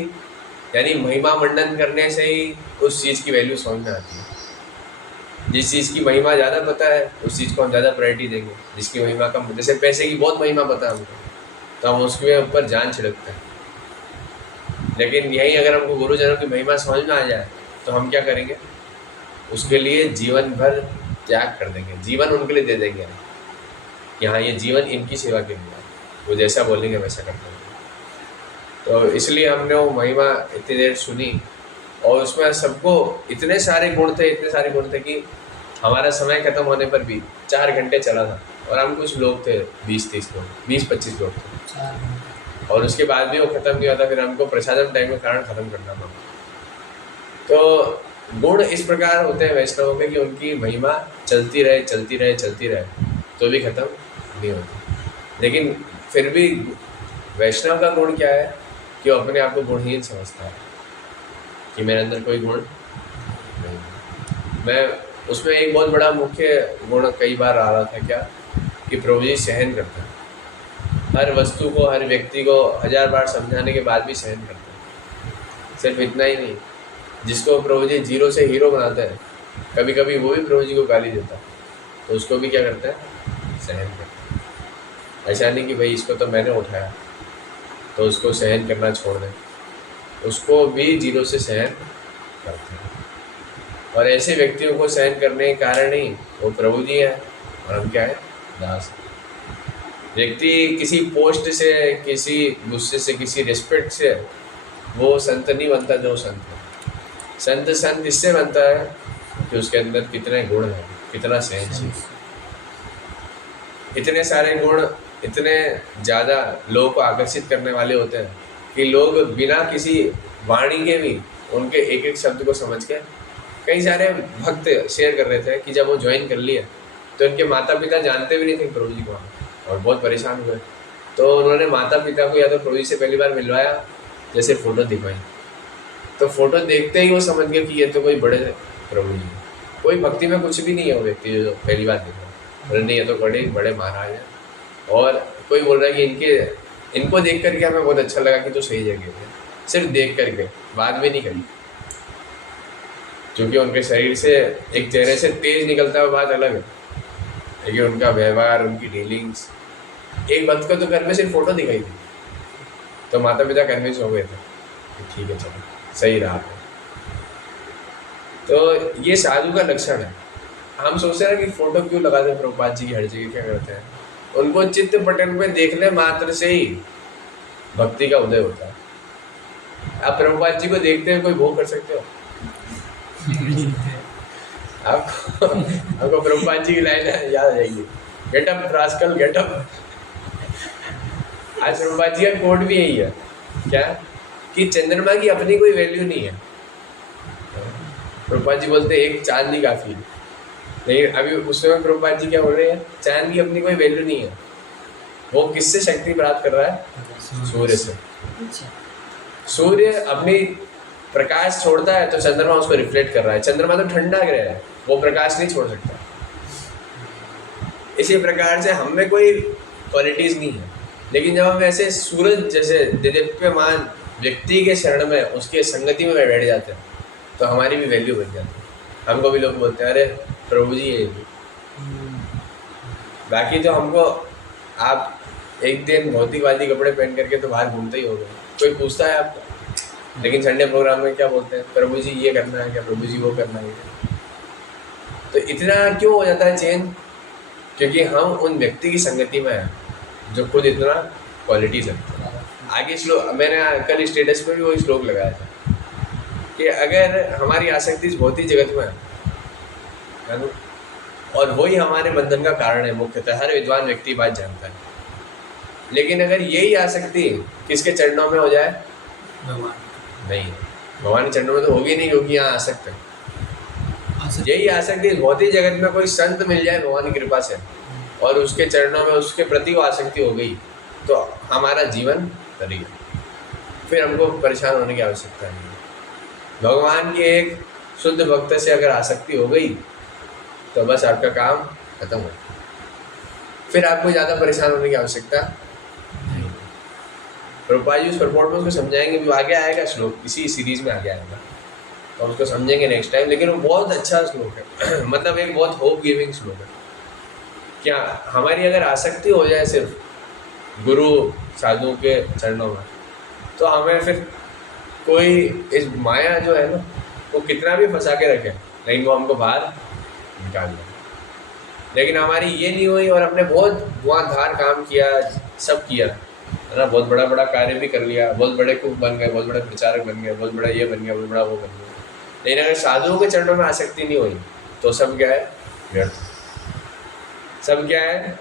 यानी महिमा मंडन करने से ही उस चीज़ की वैल्यू समझ में आती है। जिस चीज़ की महिमा ज़्यादा पता है उस चीज़ को हम ज़्यादा प्रायोरिटी देंगे, जिसकी महिमा कम, जैसे पैसे की बहुत महिमा पता है हमको तो हम उसके ऊपर जान छिड़कते हैं। लेकिन यही अगर हमको गुरुजनों की महिमा समझ में आ जाए तो हम क्या करेंगे? उसके लिए जीवन भर त्याग कर देंगे, जीवन उनके लिए दे देंगे कि हाँ ये जीवन इनकी सेवा के लिए, वो जैसा बोलेंगे वैसा कर देंगे। तो इसलिए हमने वो महिमा इतनी देर सुनी और उसमें सबको इतने सारे गुण थे कि हमारा समय ख़त्म होने पर भी 4 घंटे चला था और हम कुछ लोग थे 20-25 लोग थे और उसके बाद भी वो ख़त्म नहीं होता। फिर हमको प्रसादम टाइम के कारण ख़त्म करना पड़ा। तो गुण इस प्रकार होते हैं वैष्णवों के कि उनकी महिमा चलती रहे तो भी ख़त्म नहीं होती। लेकिन फिर भी वैष्णव का गुण क्या है कि वो अपने आप को गुणहीन समझता है। कि मेरे अंदर कोई गुण नहीं है। मैं उसमें एक बहुत बड़ा मुख्य गुण कई बार आ रहा था क्या, कि प्रभु जी सहन करते हैं, हर वस्तु को, हर व्यक्ति को 1000 बार समझाने के बाद भी सहन करते हैं। सिर्फ इतना ही नहीं, जिसको प्रभु जी जीरो से हीरो बनाते हैं, कभी कभी वो भी प्रभु जी को गाली देता है, तो उसको भी क्या करता है, सहन करता है। ऐसा नहीं कि भाई इसको तो मैंने उठाया तो उसको सहन करना छोड़ दें, उसको भी जीरो से सहन करते हैं। और ऐसे व्यक्तियों को सहन करने के कारण ही वो प्रभु जी हैं और हम क्या है, दास। व्यक्ति किसी पोस्ट से, किसी गुस्से से, किसी रिस्पेक्ट से वो संत नहीं बनता जो संत है। संत इससे बनता है कि उसके अंदर कितने गुण हैं, कितना सहनशील। इतने सारे गुण इतने ज़्यादा लोगों को आकर्षित करने वाले होते हैं कि लोग बिना किसी वाणी के भी उनके एक एक शब्द को समझ के, कई सारे भक्त शेयर कर रहे थे कि जब वो ज्वाइन कर लिए तो उनके माता पिता जानते भी नहीं थे प्रभु जी को, और बहुत परेशान हुए। तो उन्होंने माता पिता को या तो प्रभु जी से पहली बार मिलवाया, जैसे फ़ोटो दिखवाई, तो फ़ोटो देखते ही वो समझ गए कि ये तो कोई बड़े प्रभु जी, कोई भक्ति में कुछ भी नहीं है वो व्यक्ति जो पहली बार देखा, बोले नहीं ये तो बड़े महाराज हैं। और कोई बोल रहा है कि इनको देख करके हमें बहुत अच्छा लगा कि तो सही जगह थे, सिर्फ देख करके, बात भी नहीं करी, क्योंकि उनके शरीर से, एक चेहरे से तेज निकलता है बात अलग है, लेकिन उनका व्यवहार, उनकी डीलिंग्स। एक भक्त को तो घर में सिर्फ फ़ोटो दिखाई थी, तो माता पिता कन्विंस हो गए थे कि ठीक है चलो सही रहा। तो ये साधु का लक्षण है। हम सोचते हैं कि फ़ोटो क्यों लगाते हैं प्रभुपाद जी की, हर जगह क्या करते हैं, उनको चित्त पटल में देखने मात्र से ही भक्ति का उदय होता है। आप प्रभुपाद जी को देखते हैं कोई भोग कर सकते हो? आपको प्रभुपाद जी की लाइन याद आ जाएगी, गेटअप रास्कल गेटअप। आज प्रभुपाद जी का कोट भी यही है क्या, कि चंद्रमा की अपनी कोई वैल्यू नहीं है। प्रभुपाद जी बोलते हैं एक चांद ही काफ़ी है, लेकिन अभी उस समय प्रभुपाद जी क्या बोल रहे हैं, चांद की अपनी कोई वैल्यू नहीं है। वो किससे शक्ति प्राप्त कर रहा है? सूर्य से। सूर्य अपनी प्रकाश छोड़ता है तो चंद्रमा उसको रिफ्लेक्ट कर रहा है। चंद्रमा तो ठंडा ग्रह है, वो प्रकाश नहीं छोड़ सकता। इसी प्रकार से हम में कोई क्वालिटीज़ नहीं है, लेकिन जब हम ऐसे सूरज जैसे दिव्यमान व्यक्ति के शरण में, उसके संगति में बैठ जाते हैं, तो हमारी भी वैल्यू बन जाती है। हमको भी लोग बोलते हैं अरे प्रभु जी है। बाकी तो हमको, आप एक दिन भौतिकवादी कपड़े पहन करके तो बाहर घूमते ही हो गए, कोई पूछता है आपको, लेकिन संडे प्रोग्राम में क्या बोलते हैं, प्रभु जी ये करना है क्या, प्रभु जी वो करना है। तो इतना क्यों हो जाता है चेंज? क्योंकि हम उन व्यक्ति की संगति में हैं जो खुद इतना क्वालिटीज रखते हैं। आगे श्लोक, मैंने कल स्टेटस पे भी वही श्लोक लगाया था कि अगर हमारी आसक्ति इस भौतिक जगत में है ना, और वही हमारे बंधन का कारण है मुख्यतः, हर विद्वान व्यक्ति बात जानता है। लेकिन अगर यही आसक्ति किसके चरणों में हो जाए, नहीं, भगवान के चरणों में तो होगी नहीं, क्योंकि यहाँ आसक्त है। यही आसक्ति इस भौतिक जगत में कोई संत मिल जाए भगवान की कृपा से, और उसके चरणों में उसके प्रति वो आसक्ति हो गई, तो हमारा जीवन तर गया, फिर हमको परेशान होने की आवश्यकता नहीं है। भगवान के एक शुद्ध भक्त से अगर आसक्ति हो गई तो बस आपका काम खत्म हो, फिर आपको ज़्यादा परेशान होने की आवश्यकता नहीं। प्रभुपाद जी उस परपोर्ट में उसको समझाएंगे, भी आगे आएगा श्लोक, इसी सीरीज़ में आगे आएगा, तो उसको समझेंगे नेक्स्ट टाइम। लेकिन वो बहुत अच्छा श्लोक है मतलब एक बहुत होप गिविंग श्लोक है। क्या हमारी अगर आसक्ति हो जाए सिर्फ गुरु साधु के चरणों में, तो हमें फिर कोई इस माया जो है ना, वो कितना भी फंसा के रखे, लेकिन वो हमको बाहर निकाल दे। लेकिन हमारी ये नहीं हुई, और हमने बहुत धुआंधार काम किया, सब किया है ना, बहुत बड़ा बड़ा कार्य भी कर लिया, बहुत बड़े कुक बन गए, बहुत बड़े प्रचारक बन गए, बहुत बड़ा ये बन गया, बहुत बड़ा वो बन गया, लेकिन अगर साधुओं के चरणों में आसक्ति नहीं हुई तो सब क्या है, व्यर्थ। सब क्या है,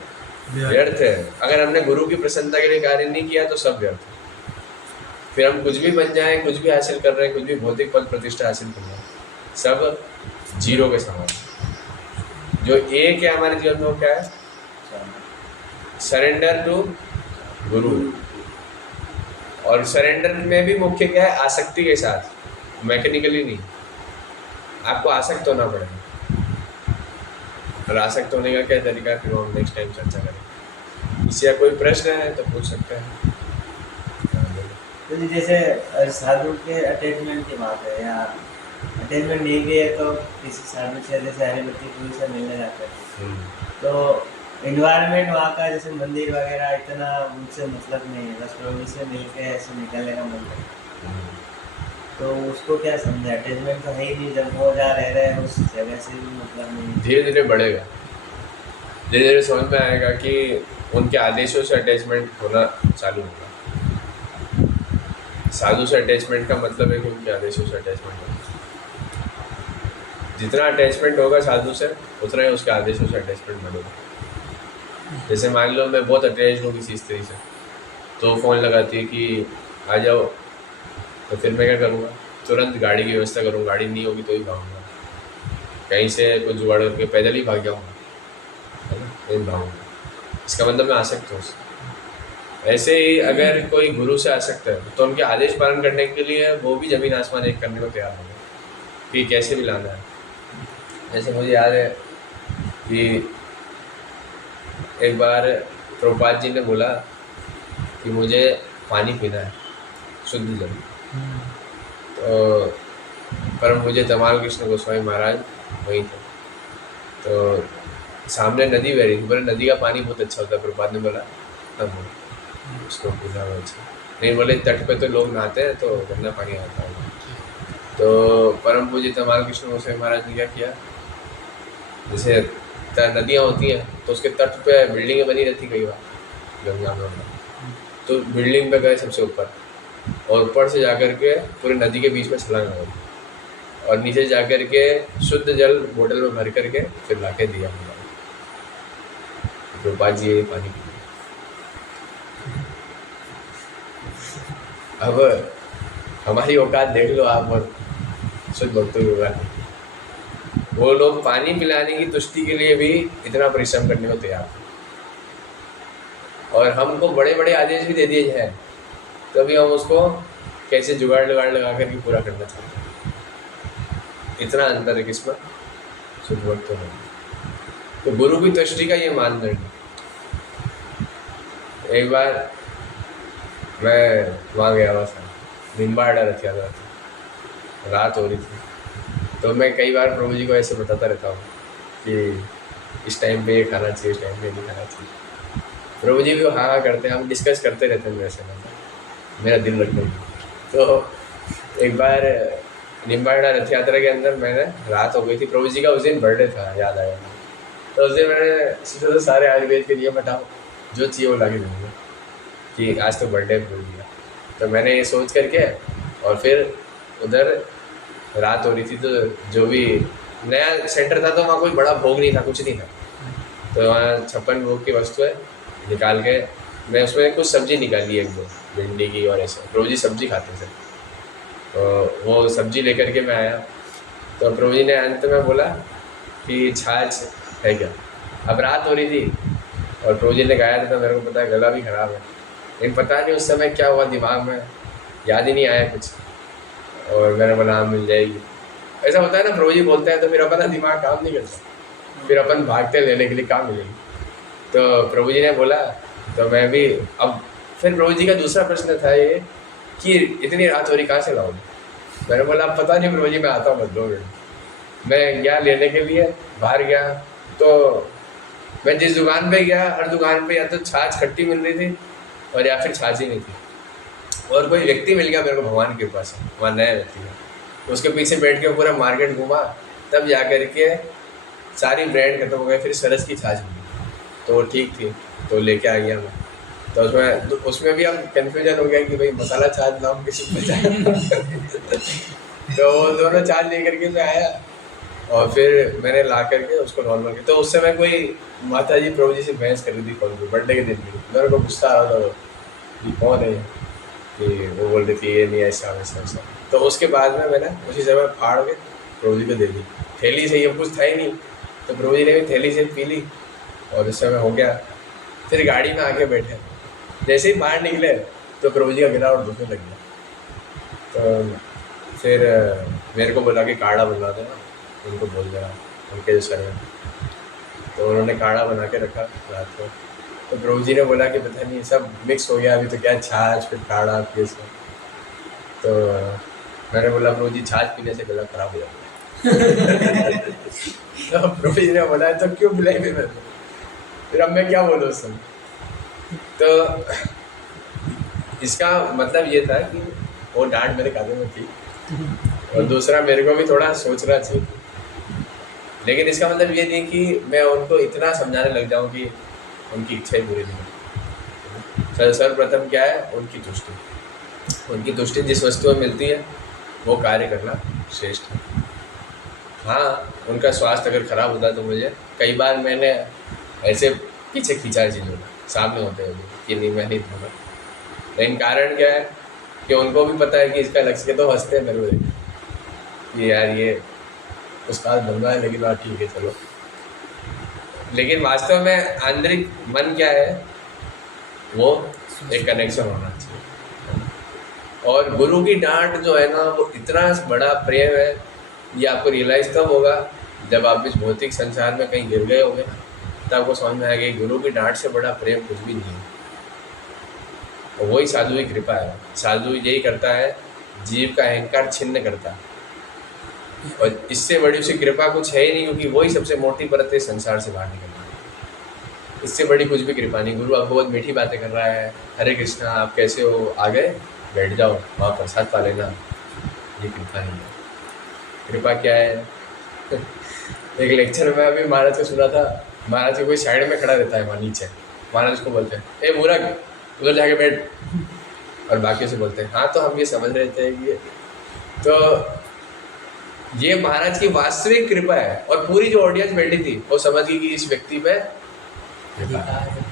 व्यर्थ है। अगर हमने गुरु की प्रसन्नता के लिए कार्य नहीं किया तो सब व्यर्थ है। फिर हम कुछ भी बन जाएं, कुछ भी हासिल कर रहे हैं, कुछ भी भौतिक पद प्रतिष्ठा हासिल कर रहे हैं, सब जीरो के समान। जो एक है हमारे जीवन में वो क्या है, सरेंडर टू गुरु। और सरेंडर में भी मुख्य क्या है, आसक्ति के साथ। मैकेनिकली नहीं, आपको आसक्त होना पड़ेगा। और आसक्त होने का क्या तरीका, फिर हम नेक्स्ट टाइम चर्चा करेंगे। किसी का कोई प्रश्न है तो पूछ सकते हैं। तो जी जैसे साधु के अटैचमेंट की बात है, या अटैचमेंट नहीं भी है तो किसी साधु से जैसे हरिभक्ति गुरु से मिलने जाते हैं, तो इन्वायरमेंट वहाँ का जैसे मंदिर वगैरह इतना उनसे मतलब नहीं है, बस प्रभु से मिल के ऐसे निकलने का मन है। तो उसको क्या समझे, अटैचमेंट तो है ही नहीं, जब वो जा रहे हैं उस जगह से भी मतलब नहीं। धीरे धीरे बढ़ेगा, धीरे धीरे समझ में आएगा कि उनके आदेशों से अटैचमेंट होना चालू होगा। साधु से अटैचमेंट का मतलब है कि उनके आदेशों से अटैचमेंट होगा। जितना अटैचमेंट होगा साधु से, उतना ही उसके आदेशों से अटैचमेंट बढ़ेगा। जैसे मान लो मैं बहुत अटैच हूँ किसी स्त्री से, तो फ़ोन लगाती है कि आ जाओ, तो फिर मैं क्या करूँगा, तुरंत गाड़ी की व्यवस्था करूँगा। गाड़ी नहीं होगी तो ही भागूंगा, कहीं से कुछ जुगाड़ करके पैदल ही भाग जाऊँगा, है ना, नहीं भागूंगा। इसका मतलब मैं आसक्त हूँ। ऐसे ही अगर कोई गुरु से आसक्त है तो उनके आदेश पालन करने के लिए वो भी ज़मीन आसमान एक करने को तैयार होगा कि कैसे भी लाना है। जैसे मुझे याद है कि एक बार प्रभुपाद जी ने बोला कि मुझे पानी पीना है, शुद्ध जल। तो परम मुझे तमाल कृष्ण गोस्वामी महाराज वहीं थे, तो सामने नदी बह रही थी। बोले नदी का पानी बहुत अच्छा होता है। प्रभुपाद ने बोला तब उसको पीना अच्छा नहीं, बोले तट पे तो लोग नहाते हैं तो गंदा पानी आता है। तो परम पूज्य तमाल कृष्ण गोस्वामी महाराज ने क्या किया, जैसे नदियाँ होती हैं तो उसके तट पे बिल्डिंगें बनी रहती कई बार गंगा में, तो बिल्डिंग पे गए सबसे ऊपर, और ऊपर से जाकर के पूरे नदी के बीच में छलांग लगा, और नीचे जाकर के शुद्ध जल बोतल में भर करके फिर लाके दिया। प्रभुपाद जी ये पानी पी। अब हमारी औकात देख लो आप, और शुद्ध भक्तों की औकात, वो लोग पानी पिलाने की तुष्टि के लिए भी इतना परिश्रम करने को तैयार, और हमको बड़े बड़े आदेश भी दे दिए जाए तभी हम उसको कैसे जुगाड़ लगा करके पूरा करना चाहते हैं। इतना अंतर है किसमें, शुद्ध भक्तों में। तो गुरु की तुष्टि का ये मानदंड। एक बार मैं वहाँ गया हुआ था, निम्बाड़ा रथ यात्रा थी, रात हो रही थी। तो मैं कई बार प्रभु जी को ऐसे बताता रहता हूँ कि इस टाइम पे ये खाना चाहिए, इस टाइम पे नहीं खाना चाहिए। प्रभु जी भी हाँ हाँ करते हैं, हम डिस्कस करते रहते हैं वैसे, मेरा दिल रखने। तो एक बार निम्बाड़ा रथ यात्रा के अंदर मैंने, रात हो गई थी, प्रभु जी का उस दिन बर्थडे था, याद आया। तो उस दिन मैंने सोचा तो सारे आयुर्वेद के नियम हटाओ, जो चाहिए वो लाके दूँगा कि आज तो बर्थडे भूल गया। तो मैंने ये सोच करके, और फिर उधर रात हो रही थी, तो जो भी नया सेंटर था तो वहाँ कोई बड़ा भोग नहीं था, कुछ नहीं था। तो वहाँ 56 भोग की वस्तु है निकाल के मैं उसमें कुछ सब्ज़ी निकाली, एक दो भिंडी की और ऐसे। प्रभु जी सब्ज़ी खाते थे, तो वो सब्ज़ी लेकर के मैं आया। तो प्रभु जी ने अंत में बोला कि छाछ है क्या। अब रात हो रही थी और प्रभु जी ने गाया था, तो मेरे को पता है गला भी ख़राब है, लेकिन पता नहीं उस समय क्या हुआ, दिमाग में याद ही नहीं आया कुछ, और मैंने बोला हाँ मिल जाएगी। ऐसा होता है ना, प्रभु जी बोलते हैं तो फिर अपना दिमाग काम नहीं करता, फिर अपन भागते लेने के लिए कहाँ मिलेगी। तो प्रभु जी ने बोला, तो मैं भी, अब फिर प्रभु जी का दूसरा प्रश्न था ये कि इतनी रात हो रही कहाँ से लाओगे। मैंने बोला अब पता नहीं प्रभु जी, मैं आता हूँ बस 2 मिनट। मैं गया लेने के लिए, बाहर गया, तो मैं जिस दुकान पे गया, हर दुकान पे या तो छाछ खट्टी मिल रही थी और या फिर छाछ ही नहीं थी। और कोई व्यक्ति मिल गया मेरे को भगवान के पास, वहाँ नया व्यक्ति है, तो उसके पीछे बैठ के पूरा मार्केट घूमा, तब जा कर के सारी ब्रांड खत्म हो गए, फिर सरस की छाछ मिली तो ठीक थी, तो लेके आ गया मैं। तो उसमें भी अब कन्फ्यूजन हो गया कि भाई मसाला छाछ लाऊं कि शुद्ध छाछ। तो वो दोनों छाछ लेकर के मैं आया, और फिर मैंने ला करके उसको नॉर्मल किया। तो उस समय कोई माता जी प्रभु जी से बहस कर रही थी कौन, बर्थडे के दिन भी मेरे को गुस्सा आ रहा था कि कौन है, कि वो बोल रही थी ये नहीं ऐसा वैसा ऐसा। तो उसके बाद में मैंने उसी समय फाड़ के प्रभु जी को दे दी, थैली से, ये कुछ था ही नहीं। तो प्रभु जी ने भी थैली से पी ली, और उस समय हो गया। फिर गाड़ी में आके बैठे, जैसे ही बाहर निकले तो प्रभु जी का गिरा और दुखने लग गया। तो फिर मेरे को बोला कि काढ़ा बना देना, उनको बोल देना उनके जो सर में। तो उन्होंने काढ़ा बना के रखा रात को। तो प्रभु जी ने बोला कि पता नहीं सब मिक्स हो गया, अभी तो क्या छाछ फिर काढ़ा फिर सब। तो मैंने बोला प्रभु जी छाछ पीने से गला खराब हो जाता है। तो प्रभु जी ने बोला तो क्यों बुलाई फिर अब मैं क्या बोलूँ उस समय। तो इसका मतलब ये था कि वो डांट मेरे कानों में थी, और दूसरा मेरे को भी थोड़ा सोचना चाहिए। लेकिन इसका मतलब ये नहीं कि मैं उनको इतना समझाने लग जाऊं कि उनकी इच्छाएं पूरी नहीं। सर्वप्रथम क्या है, उनकी तुष्टि। उनकी तुष्टि जिस वस्तु में मिलती है वो कार्य करना श्रेष्ठ है। हाँ, उनका स्वास्थ्य अगर खराब होता तो मुझे कई बार मैंने ऐसे पीछे खींचा है चीज़ों का, सामने होते हुए कि नहीं मैं नहीं दूँगा। लेकिन कारण क्या है कि उनको भी पता है कि इसका लक्ष्य, तो हंसते हैं मेरे को देख कि यार ये उस्ताद बन रहा है, लेकिन हाँ ठीक है चलो। लेकिन वास्तव में आंतरिक मन क्या है, वो एक कनेक्शन होना चाहिए। और गुरु की डांट जो है ना, वो इतना बड़ा प्रेम है, ये आपको रियलाइज़ तब होगा जब आप इस भौतिक संसार में कहीं गिर गए होंगे, तब आपको समझ में आएगा कि गुरु की डांट से बड़ा प्रेम कुछ भी नहीं है। और वही साधु की कृपा है। साधु यही करता है, जीव का अहंकार छिन्न करता है, और इससे बड़ी उसकी कृपा कुछ है ही नहीं, क्योंकि वही सबसे मोटी परत है संसार से बाहर निकलना। इससे बड़ी कुछ भी कृपा नहीं। गुरु आपको बहुत मीठी बातें कर रहा है, हरे कृष्णा आप कैसे हो, आ गए बैठ जाओ वहाँ प्रसाद पा लेना, ये कृपा नहीं है। कृपा क्या है? एक लेक्चर में अभी महाराज को सुना था, महाराज को कोई साइड में खड़ा रहता है वहाँ नीचे, महाराज को बोलते हैं ए मूर्ख उधर जाके बैठ, और बाकी से बोलते हैं हाँ। तो हम ये समझ रहे थे कि तो ये महाराज की वास्तविक कृपा है, और पूरी जो ऑडियंस बैठी थी वो समझ गई कि इस व्यक्ति पे कृपा है,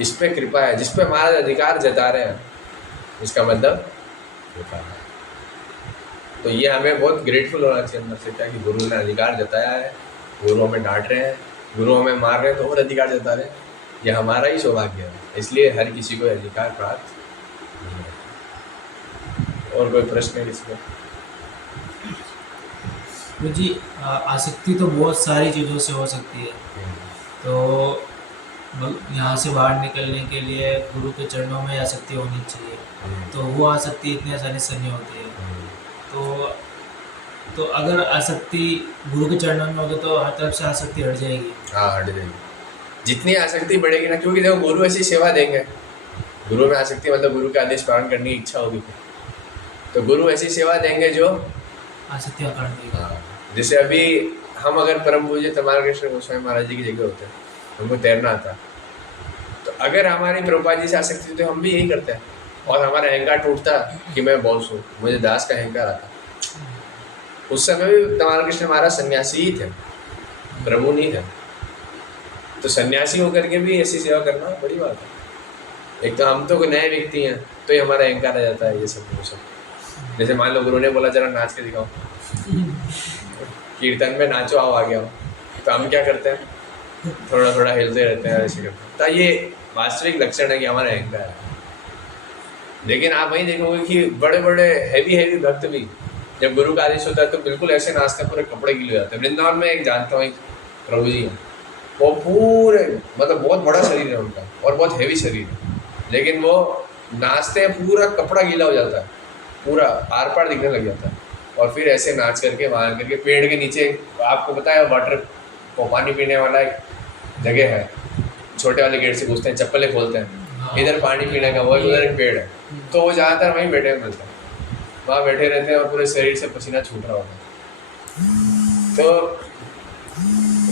इस पे कृपा है, जिस पे महाराज अधिकार जता रहे हैं, इसका मतलब कृपा है। तो ये हमें बहुत ग्रेटफुल होना चाहिए अंदर से, क्या कि गुरु ने अधिकार जताया है, गुरु हमें डांट रहे हैं, गुरु हमें मार रहे हैं तो और अधिकार जता रहे हैं, यह हमारा ही सौभाग्य है। इसलिए हर किसी को अधिकार प्राप्त नहीं है। और कोई प्रश्न है किसी को? गुरु जी आसक्ति तो बहुत सारी चीज़ों से हो सकती है, तो यहाँ से बाहर निकलने के लिए गुरु के चरणों में आसक्ति होनी चाहिए, तो वो आसक्ति इतनी आसानी से नहीं होती है। तो अगर आसक्ति गुरु के चरणों में होगी तो हर तरफ से आसक्ति हट जाएगी। हाँ, हट जाएगी। जितनी आसक्ति बढ़ेगी ना, क्योंकि देखो गुरु ऐसी सेवा देंगे, गुरु में आसक्ति मतलब गुरु के आदेश पालन करने की इच्छा होगी, तो गुरु ऐसी सेवा देंगे जो आसक्ति हटाने देगा। हाँ, जैसे अभी हम अगर परम पूज्य तमाल कृष्ण गोस्वामी महाराज जी की जगह होते हैं, हमको तैरना आता, तो अगर हमारी प्रभुपाद जी से आसक्ति तो हम भी यही करते हैं, और हमारा अहंकार टूटता कि मैं बॉस हूँ, मुझे दास का अहंकार आता। उस समय भी तमाल कृष्ण महाराज सन्यासी ही थे, प्रभु नहीं थे। तो सन्यासी होकर के भी ऐसी सेवा करना बड़ी बात है। एक तो हम तो नए व्यक्ति हैं, तो ये हमारा अहंकार आ जाता है, ये सब। जैसे मान लो गुरु ने बोला जरा नाच के दिखाओ, कीर्तन में नाचो, आओ आगे आओ, तो हम क्या करते हैं, थोड़ा थोड़ा हिलते रहते हैं, ऐसे करते हैं। तो ये वास्तविक लक्षण है कि हमारा अहंकार है। लेकिन आप वही देखोगे कि बड़े बड़े हैवी भक्त भी जब गुरु का आदेश होता है तो बिल्कुल ऐसे नाचते हैं, पूरे कपड़े गीले हो जाते हैं। वृंदावन में एक जानता हूँ, एक प्रभु जी हैं, वो पूरे मतलब बहुत बड़ा शरीर है उनका और बहुत हैवी शरीर है, लेकिन वो नाचते हैं पूरा कपड़ा गीला हो जाता है, पूरा आर पार दिखने लग जाता है, और फिर ऐसे नाच करके वहाँ करके पेड़ के नीचे, आपको पता है वाटर को पानी पीने वाला एक जगह है, छोटे वाले गेट से घुसते हैं, चप्पलें खोलते हैं, इधर पानी पीने का, वही उधर एक पेड़ है, तो वो ज़्यादातर वहीं बैठे मिलते हैं, वहाँ बैठे रहते हैं और पूरे शरीर से पसीना छूट रहा होता है। तो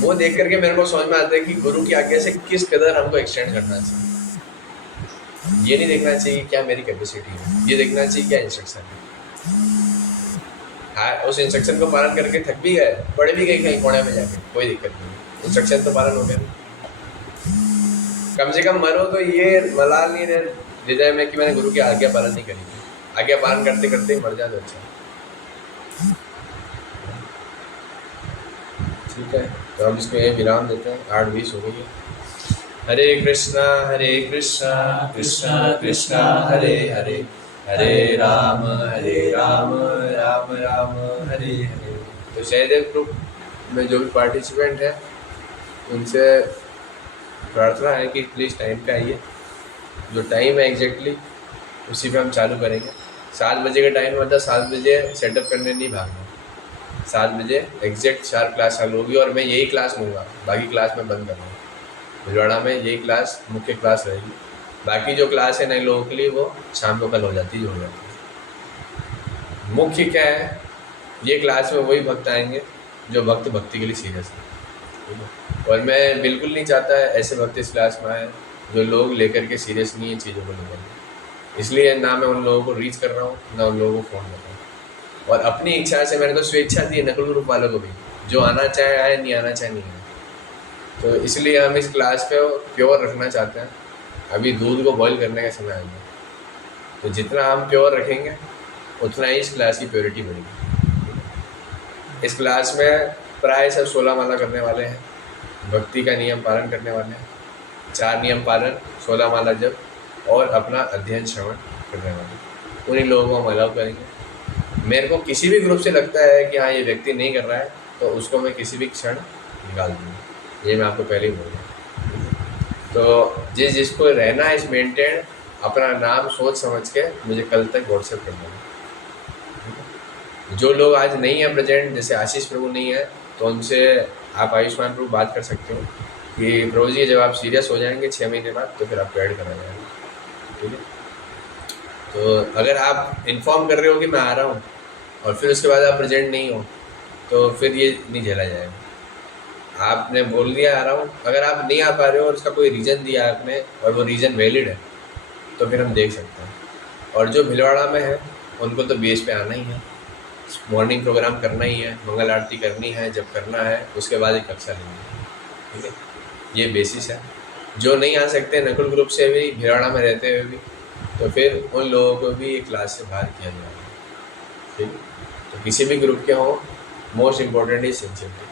वो देख करके मेरे को समझ में आता है कि गुरु की आज्ञा से किस कदर हमको एक्सटेंड करना चाहिए। ये नहीं देखना चाहिए क्या मेरी कैपेसिटी है, ये देखना चाहिए क्या इंस्ट्रक्शन है। हाँ, उस इंस्ट्रक्शन को पालन करके थक भी गए, पढ़ भी गए कहीं कोने में जाके, कोई दिक्कत नहीं, इंस्ट्रक्शन तो पालन हो गया। कम से कम मरो तो ये मलाल नहीं रहे हृदय में कि मैंने गुरु की आज्ञा पालन नहीं करी, आज्ञा पालन करते करते ही मर जाए तो अच्छा। ठीक है, तो हम इसको यही विराम देते हैं, 8:20 हो गई है। हरे कृष्णा कृष्णा कृष्णा कृष्णा हरे हरे, हरे राम राम राम हरे हरे। तो सहदेव ग्रुप में जो भी पार्टिसिपेंट है उनसे प्रार्थना है कि प्लीज़ टाइम पे आइए। जो टाइम है एग्जैक्टली उसी पे हम चालू करेंगे। 7 बजे का टाइम मतलब 7 बजे सेटअप करने नहीं भागना। 7 बजे एग्जैक्ट 4 क्लास चालू होगी और मैं यही क्लास लूँगा, बाकी क्लास मैं बंद करूँगा। भिलवाड़ा में यही क्लास मुख्य क्लास रहेगी। बाकी जो क्लास है नए लोगों के लिए वो शाम को कल हो जाती है, जो हो जाती है। मुख्य क्या है, ये क्लास में वही भक्त आएंगे जो भक्त भक्ति के लिए सीरियस है, ठीक है। और मैं बिल्कुल नहीं चाहता है ऐसे भक्त इस क्लास में आए जो लोग लेकर के सीरियस नहीं है चीज़ों को लेकर। इसलिए ना मैं उन लोगों को रीच कर रहा हूँ, ना उन लोगों को फ़ोन कर रहा हूँ। और अपनी इच्छा से मैंने तो स्वेच्छा दी है नकल ग्रुप वालों को भी, जो आना चाहे आए, नहीं आना चाहे नहीं आए। तो इसलिए हम इस क्लास पे प्योर रखना चाहते हैं। अभी दूध को बॉईल करने का समय आ गया, तो जितना हम प्योर रखेंगे उतना ही इस क्लास की प्योरिटी बढ़ेगी। इस क्लास में प्राय सब 16 माला करने वाले हैं, भक्ति का नियम पालन करने वाले हैं, 4 नियम पालन, 16 माला जप और अपना अध्ययन श्रवण करने वाले, उन्हीं लोगों को हम अलाउ करेंगे। मेरे को किसी भी ग्रुप से लगता है कि हाँ ये व्यक्ति नहीं कर रहा है तो उसको मैं किसी भी क्षण निकाल दूँगा, ये मैं आपको पहले ही बोल रहा हूँ। तो जिसको रहना है इस मेंटेन, अपना नाम सोच समझ के मुझे कल तक व्हाट्सएप कर देना। जो लोग आज नहीं है प्रेजेंट, जैसे आशीष प्रभु नहीं है, तो उनसे आप आयुष्मान प्रभु बात कर सकते हो कि प्रभु जी जब आप सीरियस हो जाएंगे 6 महीने बाद तो फिर आपको ऐड करा जाएगा, ठीक है। तो अगर आप इन्फॉर्म कर रहे हो कि मैं आ रहा हूँ और फिर उसके बाद आप प्रेजेंट नहीं हो तो फिर ये नहीं झेला जाएगा। आपने बोल दिया आ रहा हूँ, अगर आप नहीं आ पा रहे हो और उसका कोई रीज़न दिया आपने और वो रीज़न वैलिड है तो फिर हम देख सकते हैं। और जो भिलवाड़ा में है उनको तो बेस पे आना ही है, मॉर्निंग प्रोग्राम करना ही है, मंगल आरती करनी है, जब करना है उसके बाद एक कक्षा लेनी है, ठीक है। ये बेसिस है। जो नहीं आ सकते नकुल ग्रुप से भी, भिलवाड़ा में रहते हुए भी, तो फिर उन लोगों को भी एक क्लास से बाहर किया जाएगा, ठीक है। तो किसी भी ग्रुप के हों, मोस्ट इम्पोर्टेंट इज सिंसियरिटी।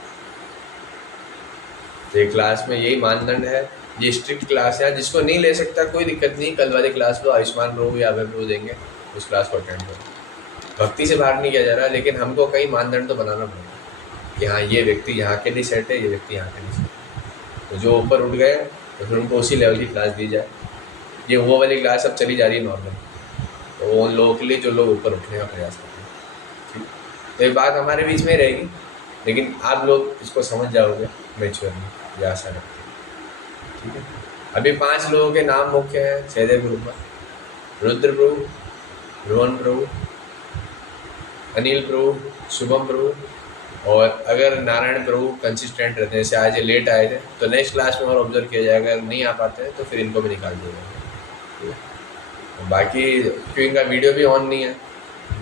तो ये क्लास में यही मानदंड है, ये स्ट्रिक्ट क्लास है। जिसको नहीं ले सकता कोई दिक्कत नहीं, कल वाली क्लास तो आयुष्मान प्रभु या अभय प्रभु देंगे, उस क्लास को अटेंड करो। भक्ति से बाहर नहीं किया जा रहा, लेकिन हमको कई मानदंड तो बनाना पड़ेगा कि हाँ ये व्यक्ति यहाँ के लिए सेट है, ये व्यक्ति यहाँ के लिए सेट है। तो जो ऊपर उठ गए तो फिर उनको उसी लेवल की क्लास दी जाए। ये वो वाली क्लास अब चली जा रही है नॉर्मल, तो उन लोगों के लिए जो लोग ऊपर उठने का प्रयास करते हैं, ठीक। तो ये बात हमारे बीच में रहेगी, लेकिन आप लोग इसको समझ जाओगे मैच्योरली, ये आशा रखते हैं, ठीक है। अभी 5 लोगों के नाम मुख्य हैं सहदेव ग्रुप में: रुद्र प्रभु, रोहन प्रभु, अनिल प्रभु, शुभम प्रभु। और अगर नारायण प्रभु कंसिस्टेंट रहते हैं, जैसे आज ये लेट आए थे, तो नेक्स्ट क्लास में और ऑब्जर्व किया जाएगा। अगर नहीं आ पाते हैं तो फिर इनको भी निकाल दिया जाएगा, ठीक है। बाकी क्यों इनका वीडियो भी ऑन नहीं है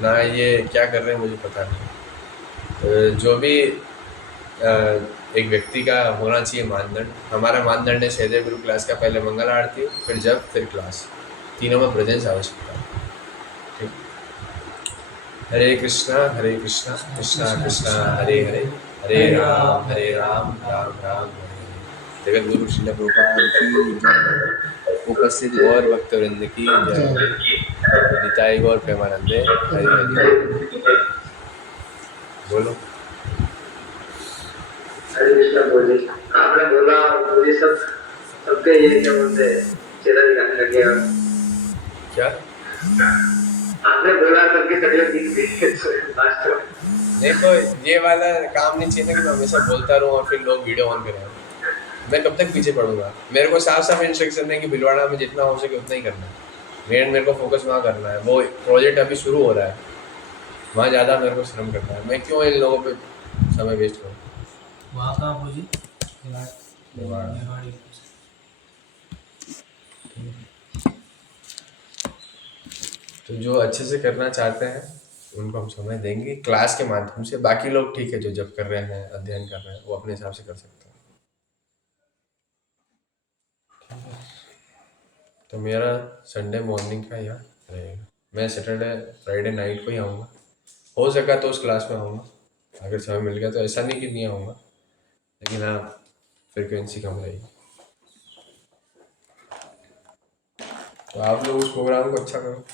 ना, ये क्या कर रहे हैं मुझे पता नहीं। तो जो भी एक व्यक्ति का होना चाहिए मानदंड, हमारा मानदंड है सहदेव गुरु क्लास का पहले मंगल आरती, फिर जब, फिर क्लास, तीनों में प्रेजेंस आवश्यकता है, ठीक। हरे कृष्णा कृष्णा कृष्णा हरे हरे, हरे राम राम राम हरे। जगत गुरु श्रील प्रभुपाद की जय। उपस्थित और भक्तवृंद की जय। निताई गौर प्रेमानंदे हरि हरि। बोलो। हरे कृष्णा बोले। आपने बोला मुझे सबके ये क्या बोलते हैं, चेहरा दिखाने लग गया। क्या आपने बोला सबकी तबीयत ठीक थी नहीं, तो ये वाला काम नहीं चाहिए ना कि मैं हमेशा बोलता रहूँ और फिर लोग वीडियो ऑन करें। मैं कब तक पीछे पड़ूंगा? मेरे को साफ साफ इंस्ट्रक्शन है कि भिलवाड़ा में जितना हो सके उतना ही करना है। मेरे को फोकस वहाँ करना है। वो प्रोजेक्ट अभी शुरू हो रहा है, वहाँ ज़्यादा मेरे को श्रम करना है। मैं क्यों इन लोगों पे समय वेस्ट करूँ? वहाँ कहाँ पूजी भिलवाड़ा। तो जो अच्छे से करना चाहते हैं उनको हम समय देंगे क्लास के माध्यम से। बाकी लोग ठीक है, जो जब कर रहे हैं, अध्ययन कर रहे हैं, वो अपने हिसाब से कर सकते हैं। तो मेरा संडे मॉर्निंग का यहाँ रहेगा। मैं सैटरडे फ्राइडे नाइट को ही आऊँगा। हो सका तो उस क्लास में आऊँगा, अगर समय मिल गया तो। ऐसा नहीं कि नहीं आऊँगा, लेकिन हाँ फ्रिक्वेंसी कम रहेगी। तो आप लोग उस प्रोग्राम को अच्छा करो।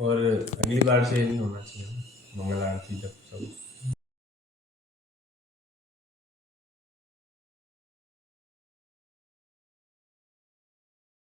और अगली बार से नहीं होना चाहिए मंगल आरती जब सब